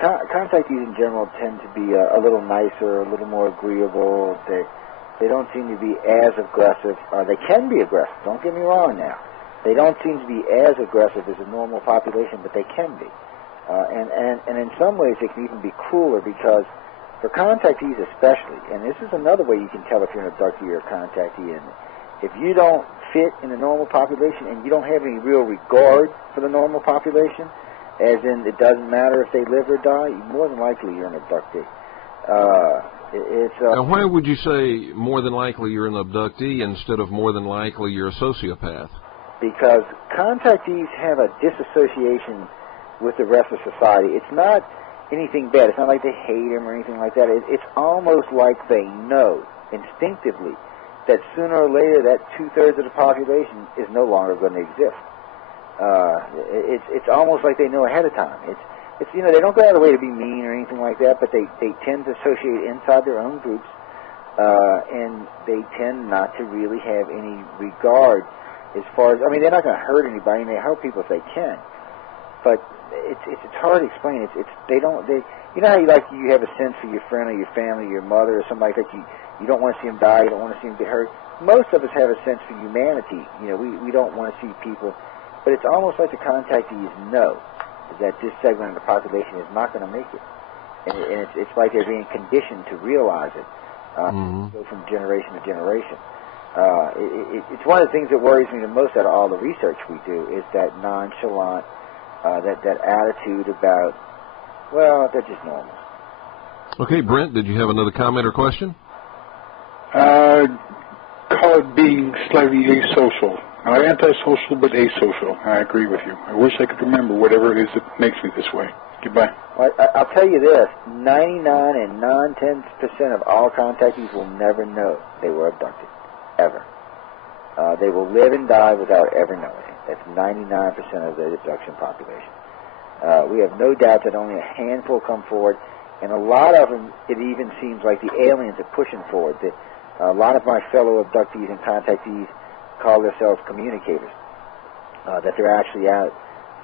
Contactees in general tend to be a little nicer, a little more agreeable. They don't seem to be as aggressive. They can be aggressive. Don't get me wrong now. They don't seem to be as aggressive as a normal population, but they can be. And in some ways they can even be crueler because for contactees especially, and this is another way you can tell if you're an abductee or a contactee, and if you don't fit in the normal population and you don't have any real regard for the normal population, as in it doesn't matter if they live or die, more than likely you're an abductee. Now, why would you say more than likely you're an abductee instead of more than likely you're a sociopath? Because contactees have a disassociation with the rest of society. It's not anything bad. It's not like they hate him or anything like that. It's almost like they know instinctively that sooner or later that two-thirds of the population is no longer going to exist. It's almost like they know ahead of time. It's they don't go out of the way to be mean or anything like that, but they tend to associate inside their own groups, and they tend not to really have any regard as far as, they're not going to hurt anybody, and they help people if they can, but it's hard to explain. They how you have a sense for your friend or your family, your mother or somebody that you don't want to see them die, you don't want to see them get hurt. Most of us have a sense for humanity. We don't want to see people, but it's almost like the contactees know that this segment of the population is not going to make it. and it's like they're being conditioned to realize it. Go from generation to generation. It's one of the things that worries me the most out of all the research we do is that nonchalant, that attitude about, well, they're just normal. Okay, Brent, did you have another comment or question? Call it being slightly asocial. Not antisocial, but asocial. I agree with you. I wish I could remember whatever it is that makes me this way. Goodbye. Well, I'll tell you this, 99 and 9/10% of all contactees will never know they were abducted, ever. They will live and die without ever knowing it. That's 99% of the abduction population. We have no doubt that only a handful come forward, and a lot of them, it even seems like the aliens are pushing forward. A lot of my fellow abductees and contactees call themselves communicators, that they're actually out,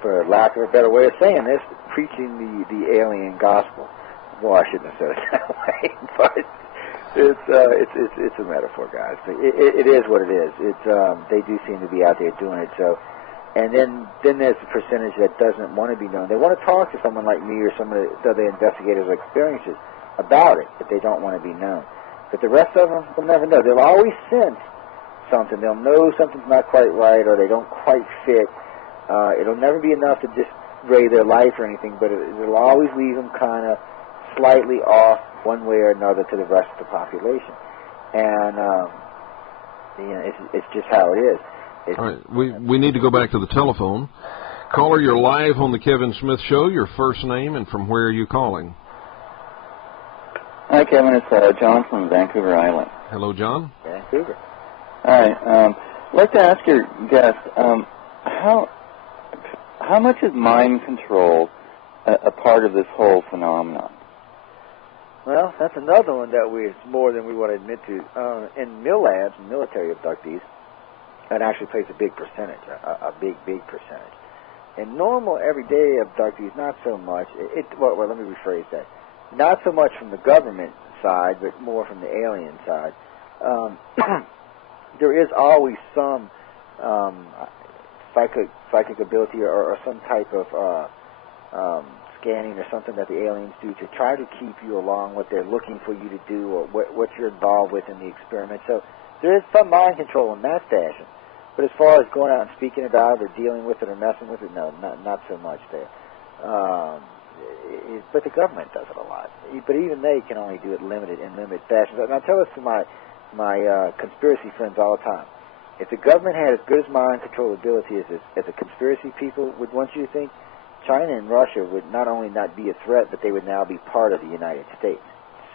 for lack of a better way of saying this, preaching the alien gospel. Well, I shouldn't have said it that way, but it's a metaphor, guys. It is what it is. They do seem to be out there doing it. So, and then there's the percentage that doesn't want to be known. They want to talk to someone like me or some of the other investigators or experiencers about it, but they don't want to be known. But the rest of them will never know. They'll always sense something. They'll know something's not quite right or they don't quite fit. It'll never be enough to disarray their life or anything, but it'll always leave them kind of slightly off one way or another to the rest of the population. And it's just how it is. All right, we need to go back to the telephone. Caller, you're live on the Kevin Smith Show. Your first name and from where are you calling? Hi, Kevin. It's John from Vancouver Island. Hello, John. Vancouver. Hi. I'd like to ask your guest, how much is mind control a part of this whole phenomenon? Well, that's another one that it's more than we want to admit to. In MILABs, military abductees, that actually plays a big percentage, a big percentage. In normal, everyday abductees, not so much. Well, let me rephrase that. Not so much from the government side, but more from the alien side. There is always some psychic ability or some type of scanning or something that the aliens do to try to keep you along what they're looking for you to do or what you're involved with in the experiment. So there is some mind control in that fashion. But as far as going out and speaking about it or dealing with it or messing with it, no, not so much there. But the government does it a lot. But even they can only do it in limited fashion. And I tell this to my conspiracy friends all the time. If the government had as good as mind control ability as the conspiracy people would want you to think, China and Russia would not only not be a threat, but they would now be part of the United States.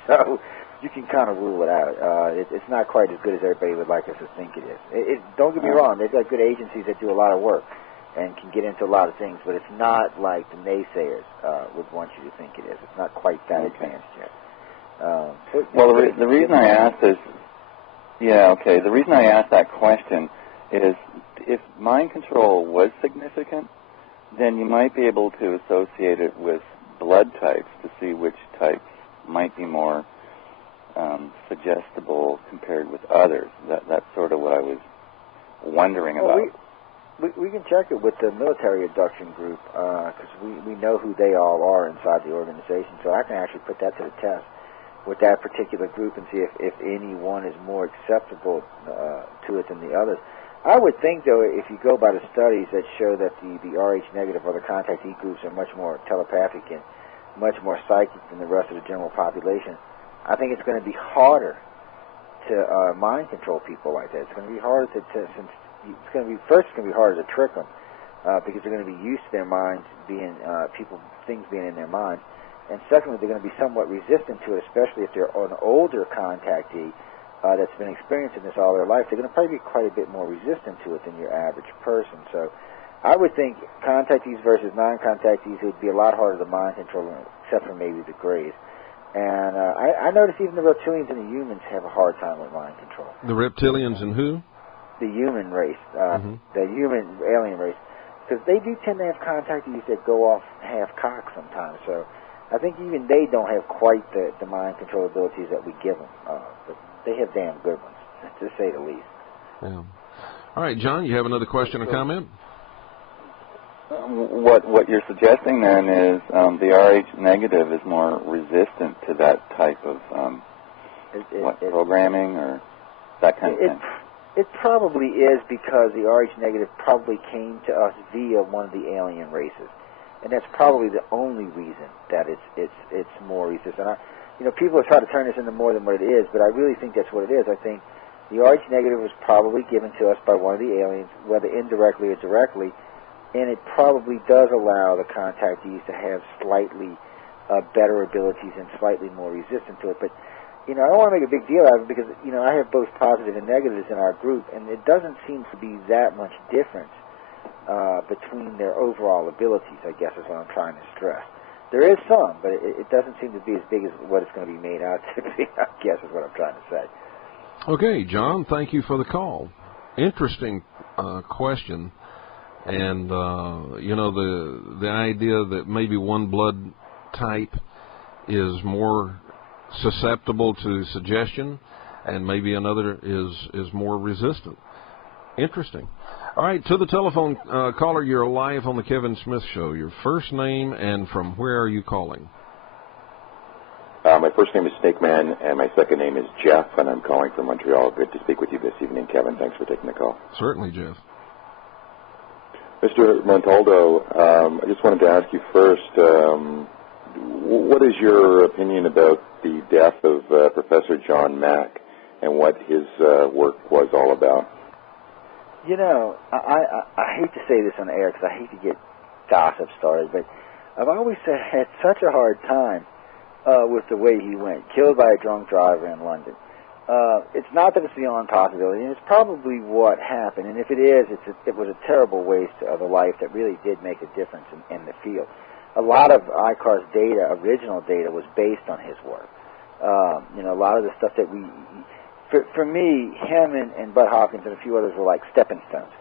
So you can kind of rule it out. It's not quite as good as everybody would like us to think it is. Don't get me wrong. They've got good agencies that do a lot of work and can get into a lot of things, but it's not like the naysayers would want you to think it is. It's not quite that advanced yet. Well, the reason I asked is, the reason I asked that question is if mind control was significant, then you might be able to associate it with blood types to see which types might be more suggestible compared with others. That's sort of what I was wondering about. We can check it with the military abduction group because we know who they all are inside the organization, so I can actually put that to the test with that particular group and see if any one is more acceptable to it than the others. I would think, though, if you go by the studies that show that the Rh negative or the contactee groups are much more telepathic and much more psychic than the rest of the general population, I think it's going to be harder to mind control people like that. It's going to be harder it's going to be harder to trick them because they're going to be used to their minds being things being in their minds. And secondly, they're going to be somewhat resistant to it, especially if they're an older contactee that's been experiencing this all their life. They're going to probably be quite a bit more resistant to it than your average person. So I would think contactees versus non-contactees, it would be a lot harder to mind control, except for maybe the Greys. And I notice even the reptilians and the humans have a hard time with mind control. The reptilians and who? The human race, the human alien race, because they do tend to have contactees that go off half-cock sometimes. So I think even they don't have quite the mind control abilities that we give them, but they have damn good ones, to say the least. Yeah. All right, John, you have another question or comment? What you're suggesting then is the Rh negative is more resistant to that type of programming or that kind of thing. It probably is because the Rh negative probably came to us via one of the alien races, and that's probably the only reason that it's more resistant. People have tried to turn this into more than what it is, but I really think that's what it is. I think the Rh negative was probably given to us by one of the aliens, whether indirectly or directly, and it probably does allow the contactees to have slightly better abilities and slightly more resistant to it. But I don't want to make a big deal out of it because I have both positive and negatives in our group, and it doesn't seem to be that much difference between their overall abilities, I guess is what I'm trying to stress. There is some, but it doesn't seem to be as big as what it's going to be made out to be, I guess is what I'm trying to say. Okay, John, thank you for the call. Interesting question. And, the idea that maybe one blood type is more susceptible to suggestion and maybe another is more resistant. Interesting. All right, to the telephone caller, you're live on the Kevin Smith Show. Your first name and from where are you calling? My first name is Snake Man, and my second name is Jeff, and I'm calling from Montreal. Good to speak with you this evening, Kevin. Thanks for taking the call. Certainly, Jeff. Mr. Montaldo, I just wanted to ask you first, what is your opinion about the death of Professor John Mack and what his work was all about? I hate to say this on air because I hate to get gossip started, but I've always had such a hard time with the way he went, killed by a drunk driver in London. It's not that it's beyond possibility, and it's probably what happened. And if it is, it was a terrible waste of a life that really did make a difference in the field. A lot of ICAR's data, original data, was based on his work. A lot of the stuff that for me, him and Bud Hawkins and a few others were like stepping stones.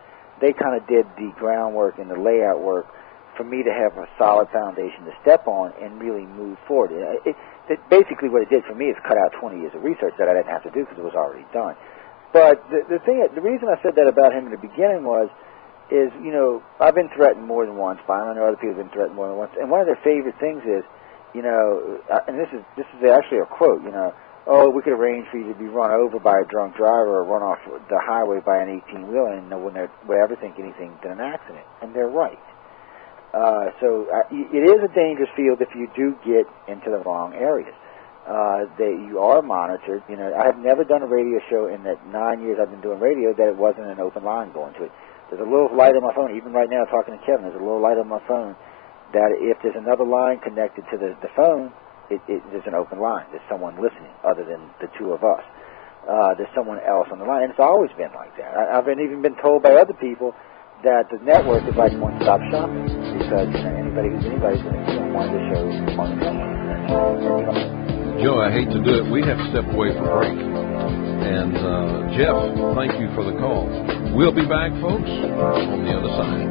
They kind of did the groundwork and the layout work for me to have a solid foundation to step on and really move forward. Basically what it did for me is cut out 20 years of research that I didn't have to do because it was already done. But the reason I said that about him in the beginning is I've been threatened more than once by him. I know other people have been threatened more than once. And one of their favorite things is, and this is actually a quote, we could arrange for you to be run over by a drunk driver or run off the highway by an 18-wheeler, and no one would ever think anything than an accident. And they're right. It is a dangerous field if you do get into the wrong areas. You are monitored. I have never done a radio show in the 9 years I've been doing radio that it wasn't an open line going to it. There's a little light on my phone, even right now talking to Kevin, there's a little light on my phone that if there's another line connected to the phone, there's an open line. There's someone listening other than the two of us. There's someone else on the line, and it's always been like that. I've even been told by other people that the network is like one-stop shopping because anybody's going to be on one of the shows on the network. Joe, I hate to do it. We have to step away for break. And Jeff, thank you for the call. We'll be back, folks, on the other side.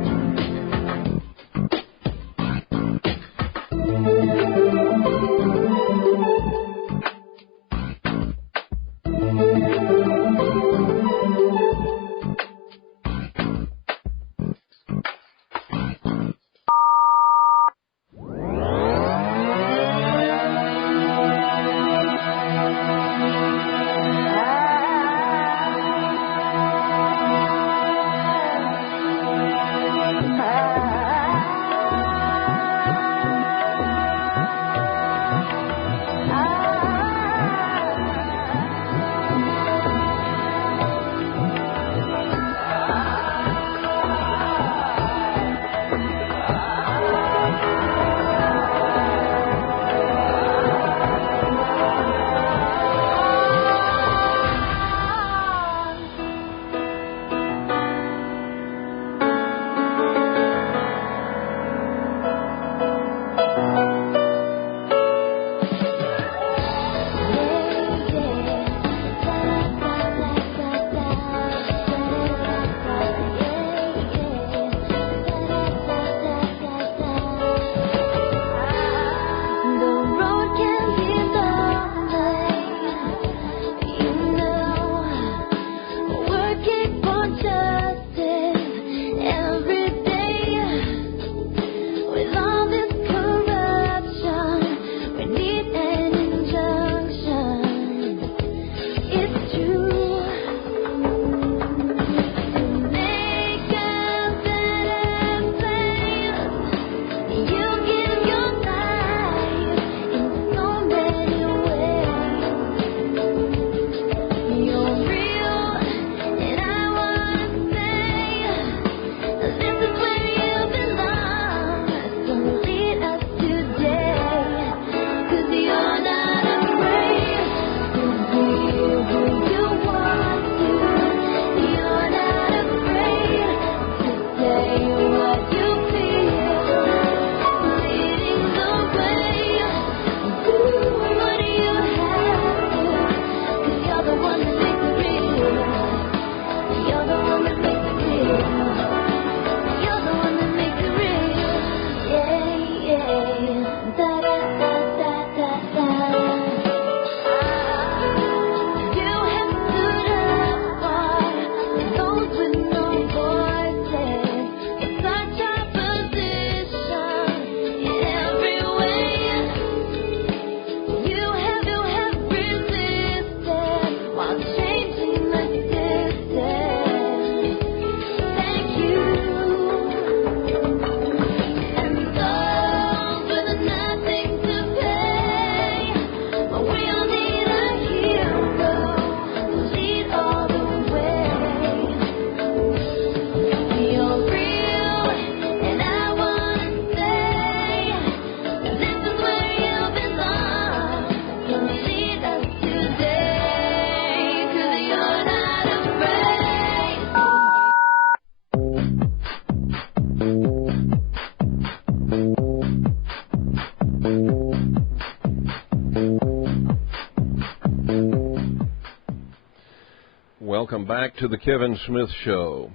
welcome back to the Kevin Smith Show.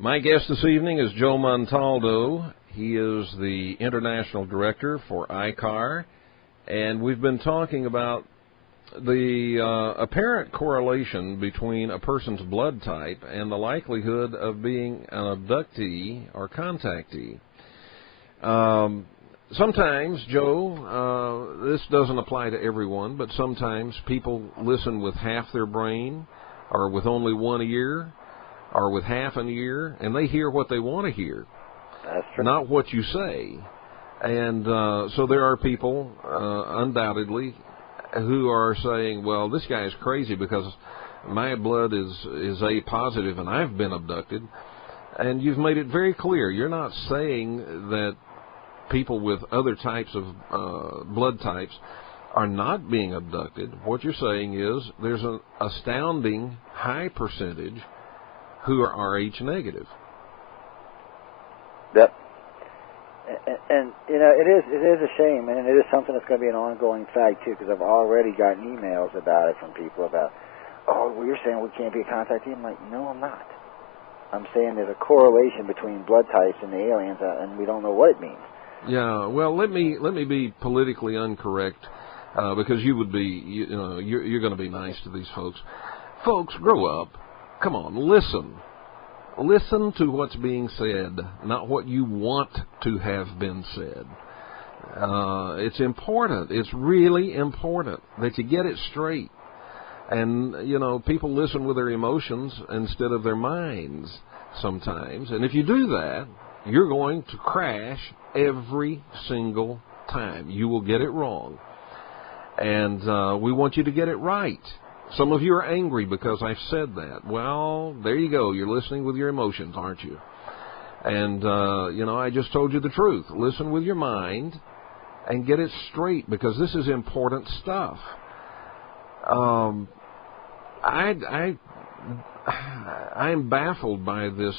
My guest this evening is Joe Montaldo. He is the International Director for ICAR, and we've been talking about the apparent correlation between a person's blood type and the likelihood of being an abductee or contactee. Sometimes, Joe, this doesn't apply to everyone, but sometimes people listen with half their brain or with only one ear or with half an ear, and they hear what they want to hear, That's true. not what you say. And so there are people, undoubtedly, who are saying, well, this guy is crazy because my blood is A positive and I've been abducted. And you've made it very clear. You're not saying that people with other types of blood types are not being abducted. What you're saying is there's an astounding high percentage who are Rh negative. Yep. And you know, it is a shame, and it is something that's going to be an ongoing fact too, because I've already gotten emails about it from people about, oh, well, you're saying we can't be a contactee. I'm like, no, I'm not. I'm saying there's a correlation between blood types and the aliens, and we don't know what it means. Yeah, well, let me be politically incorrect, because you would be, you're going to be nice to these folks. Folks, grow up. Come on, listen. Listen to what's being said, not what you want to have been said. It's important. It's really important that you get it straight. And, you know, people listen with their emotions instead of their minds sometimes. And if you do that, you're going to crash every single time. You will get it wrong. And we want you to get it right. Some of you are angry because I've said that. Well, there you go. You're listening with your emotions, aren't you? And, I just told you the truth. Listen with your mind and get it straight, because this is important stuff. I'm baffled by this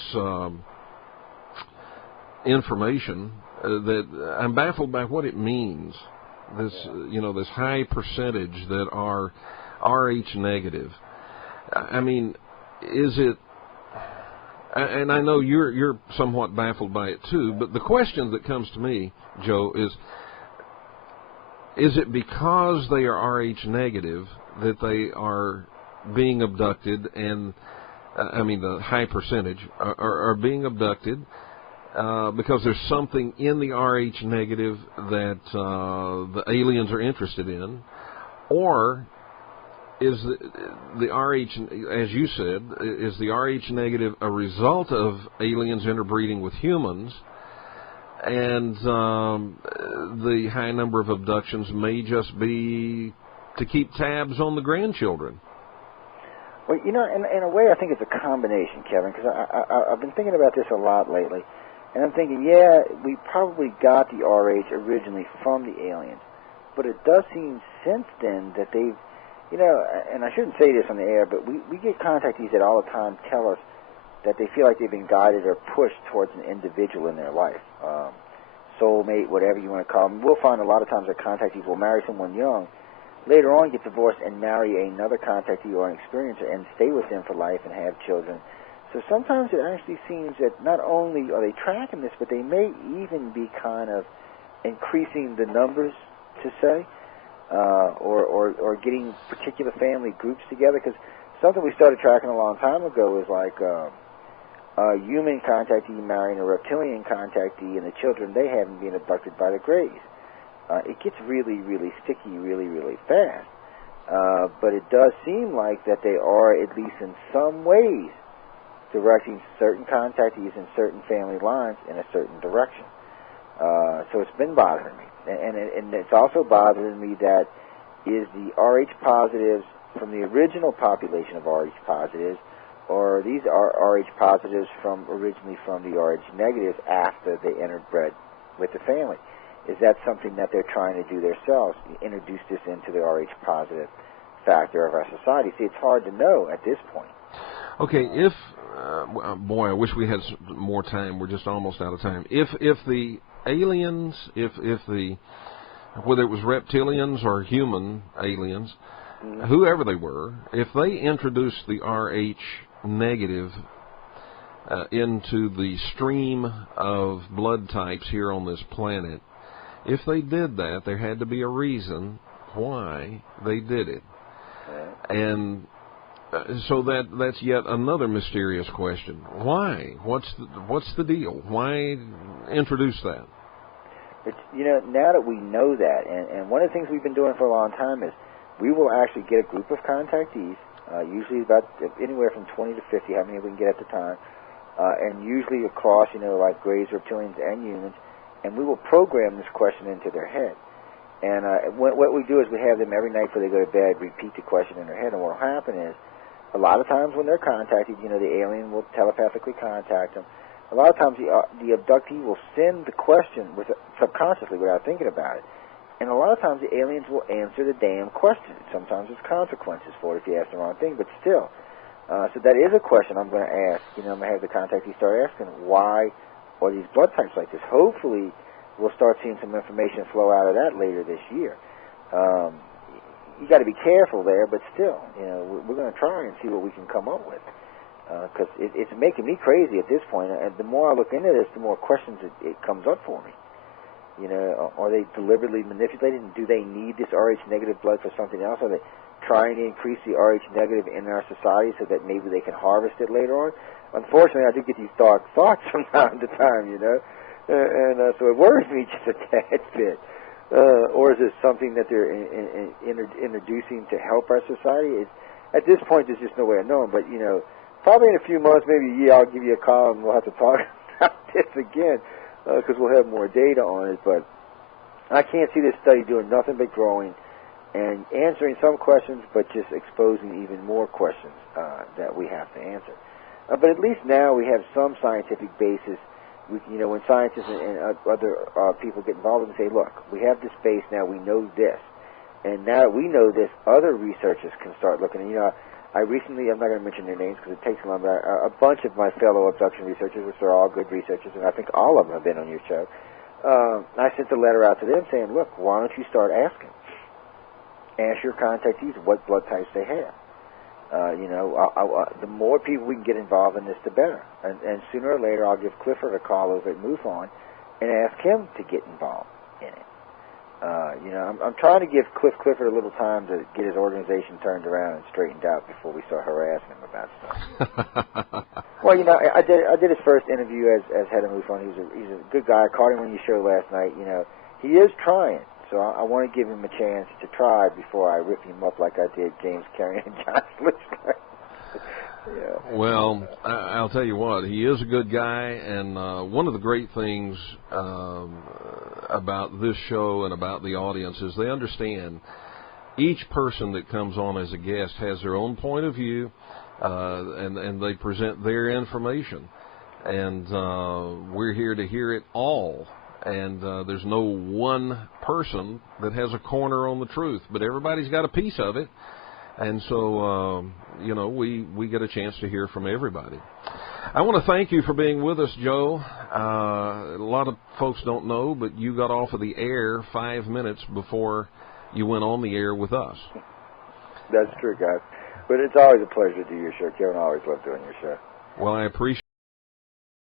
information. That I'm baffled by what it means. This, this high percentage that are Rh negative. I mean, is it? And I know you're somewhat baffled by it too. But the question that comes to me, Joe, is it because they are Rh negative that they are being abducted? And the high percentage are being abducted because there's something in the Rh negative that the aliens are interested in, or is the Rh, as you said, is the Rh negative a result of aliens interbreeding with humans, and the high number of abductions may just be to keep tabs on the grandchildren? Well, in a way, I think it's a combination, Kevin, because I've been thinking about this a lot lately, and I'm thinking, yeah, we probably got the Rh originally from the aliens, but it does seem since then that they've, and I shouldn't say this on the air, but we get contactees that all the time tell us that they feel like they've been guided or pushed towards an individual in their life, soulmate, whatever you want to call them. We'll find a lot of times that contactees will marry someone young, later on get divorced and marry another contactee or an experiencer and stay with them for life and have children. So sometimes it actually seems that not only are they tracking this, but they may even be kind of increasing the numbers, to say, or getting particular family groups together. Because something we started tracking a long time ago is like a human contactee marrying a reptilian contactee, and the children they have being abducted by the Greys. It gets really, really sticky really, really fast. But it does seem like that they are, at least in some ways, directing certain contactees in certain family lines in a certain direction. So it's been bothering me. And it's also bothering me that is the Rh positives from the original population of Rh positives, or these are Rh positives originally from the Rh negatives after they interbred with the family. Is that something that they're trying to do themselves, introduce this into the Rh positive factor of our society? See, it's hard to know at this point. Okay, if, boy, I wish we had more time. We're just almost out of time. If the aliens, if the, whether it was reptilians or human aliens, whoever they were, if they introduced the Rh negative into the stream of blood types here on this planet, if they did that, there had to be a reason why they did it. And so that's yet another mysterious question. Why? What's the deal? Why introduce that? It's, now that we know that, and one of the things we've been doing for a long time is we will actually get a group of contactees, usually about anywhere from 20 to 50, how many we can get at the time, and usually across, like Greys, reptilians, and humans, and we will program this question into their head. And what we do is we have them every night before they go to bed repeat the question in their head, and what will happen is a lot of times when they're contacted, the alien will telepathically contact them. A lot of times the abductee will send the question subconsciously without thinking about it. And a lot of times the aliens will answer the damn question. Sometimes there's consequences for it if you ask the wrong thing, but still. So that is a question I'm going to ask. I'm going to have the contactee start asking, why are these blood types like this? Hopefully we'll start seeing some information flow out of that later this year. You got to be careful there, but still, we're going to try and see what we can come up with. Because it's making me crazy at this point. And the more I look into this, the more questions it comes up for me. Are they deliberately manipulated, and do they need this Rh negative blood for something else? Are they trying to increase the Rh negative in our society so that maybe they can harvest it later on? Unfortunately, I do get these dark thoughts from time to time, and so it worries me just a tad bit. Or is this something that they're introducing to help our society? At this point, there's just no way of knowing. But, probably in a few months, maybe a year, I'll give you a call and we'll have to talk about this again because we'll have more data on it. But I can't see this study doing nothing but growing and answering some questions, but just exposing even more questions that we have to answer. But at least now we have some scientific basis. When scientists and other people get involved and say, look, we have this base now, we know this. And now that we know this, other researchers can start looking. I recently, I'm not going to mention their names because it takes a long time, a bunch of my fellow abduction researchers, which are all good researchers, and I think all of them have been on your show, I sent a letter out to them saying, look, why don't you start asking? Ask your contactees what blood types they have. The more people we can get involved in this, the better. And sooner or later, I'll give Clifford a call over at MUFON and ask him to get involved in it. I'm trying to give Clifford a little time to get his organization turned around and straightened out before we start harassing him about stuff. Well, I did his first interview as head of MUFON. He's a good guy. I caught him on your show last night. He is trying. So I want to give him a chance to try before I rip him up like I did James Carey and John Lister. Yeah. Well, I'll tell you what, he is a good guy, and one of the great things about this show and about the audience is they understand each person that comes on as a guest has their own point of view, and they present their information. And we're here to hear it all. And there's no one person that has a corner on the truth, but everybody's got a piece of it. And so, we get a chance to hear from everybody. I want to thank you for being with us, Joe. A lot of folks don't know, but you got off of the air 5 minutes before you went on the air with us. That's true, guys. But it's always a pleasure to do your show. Kevin, I always love doing your show. Well, I appreciate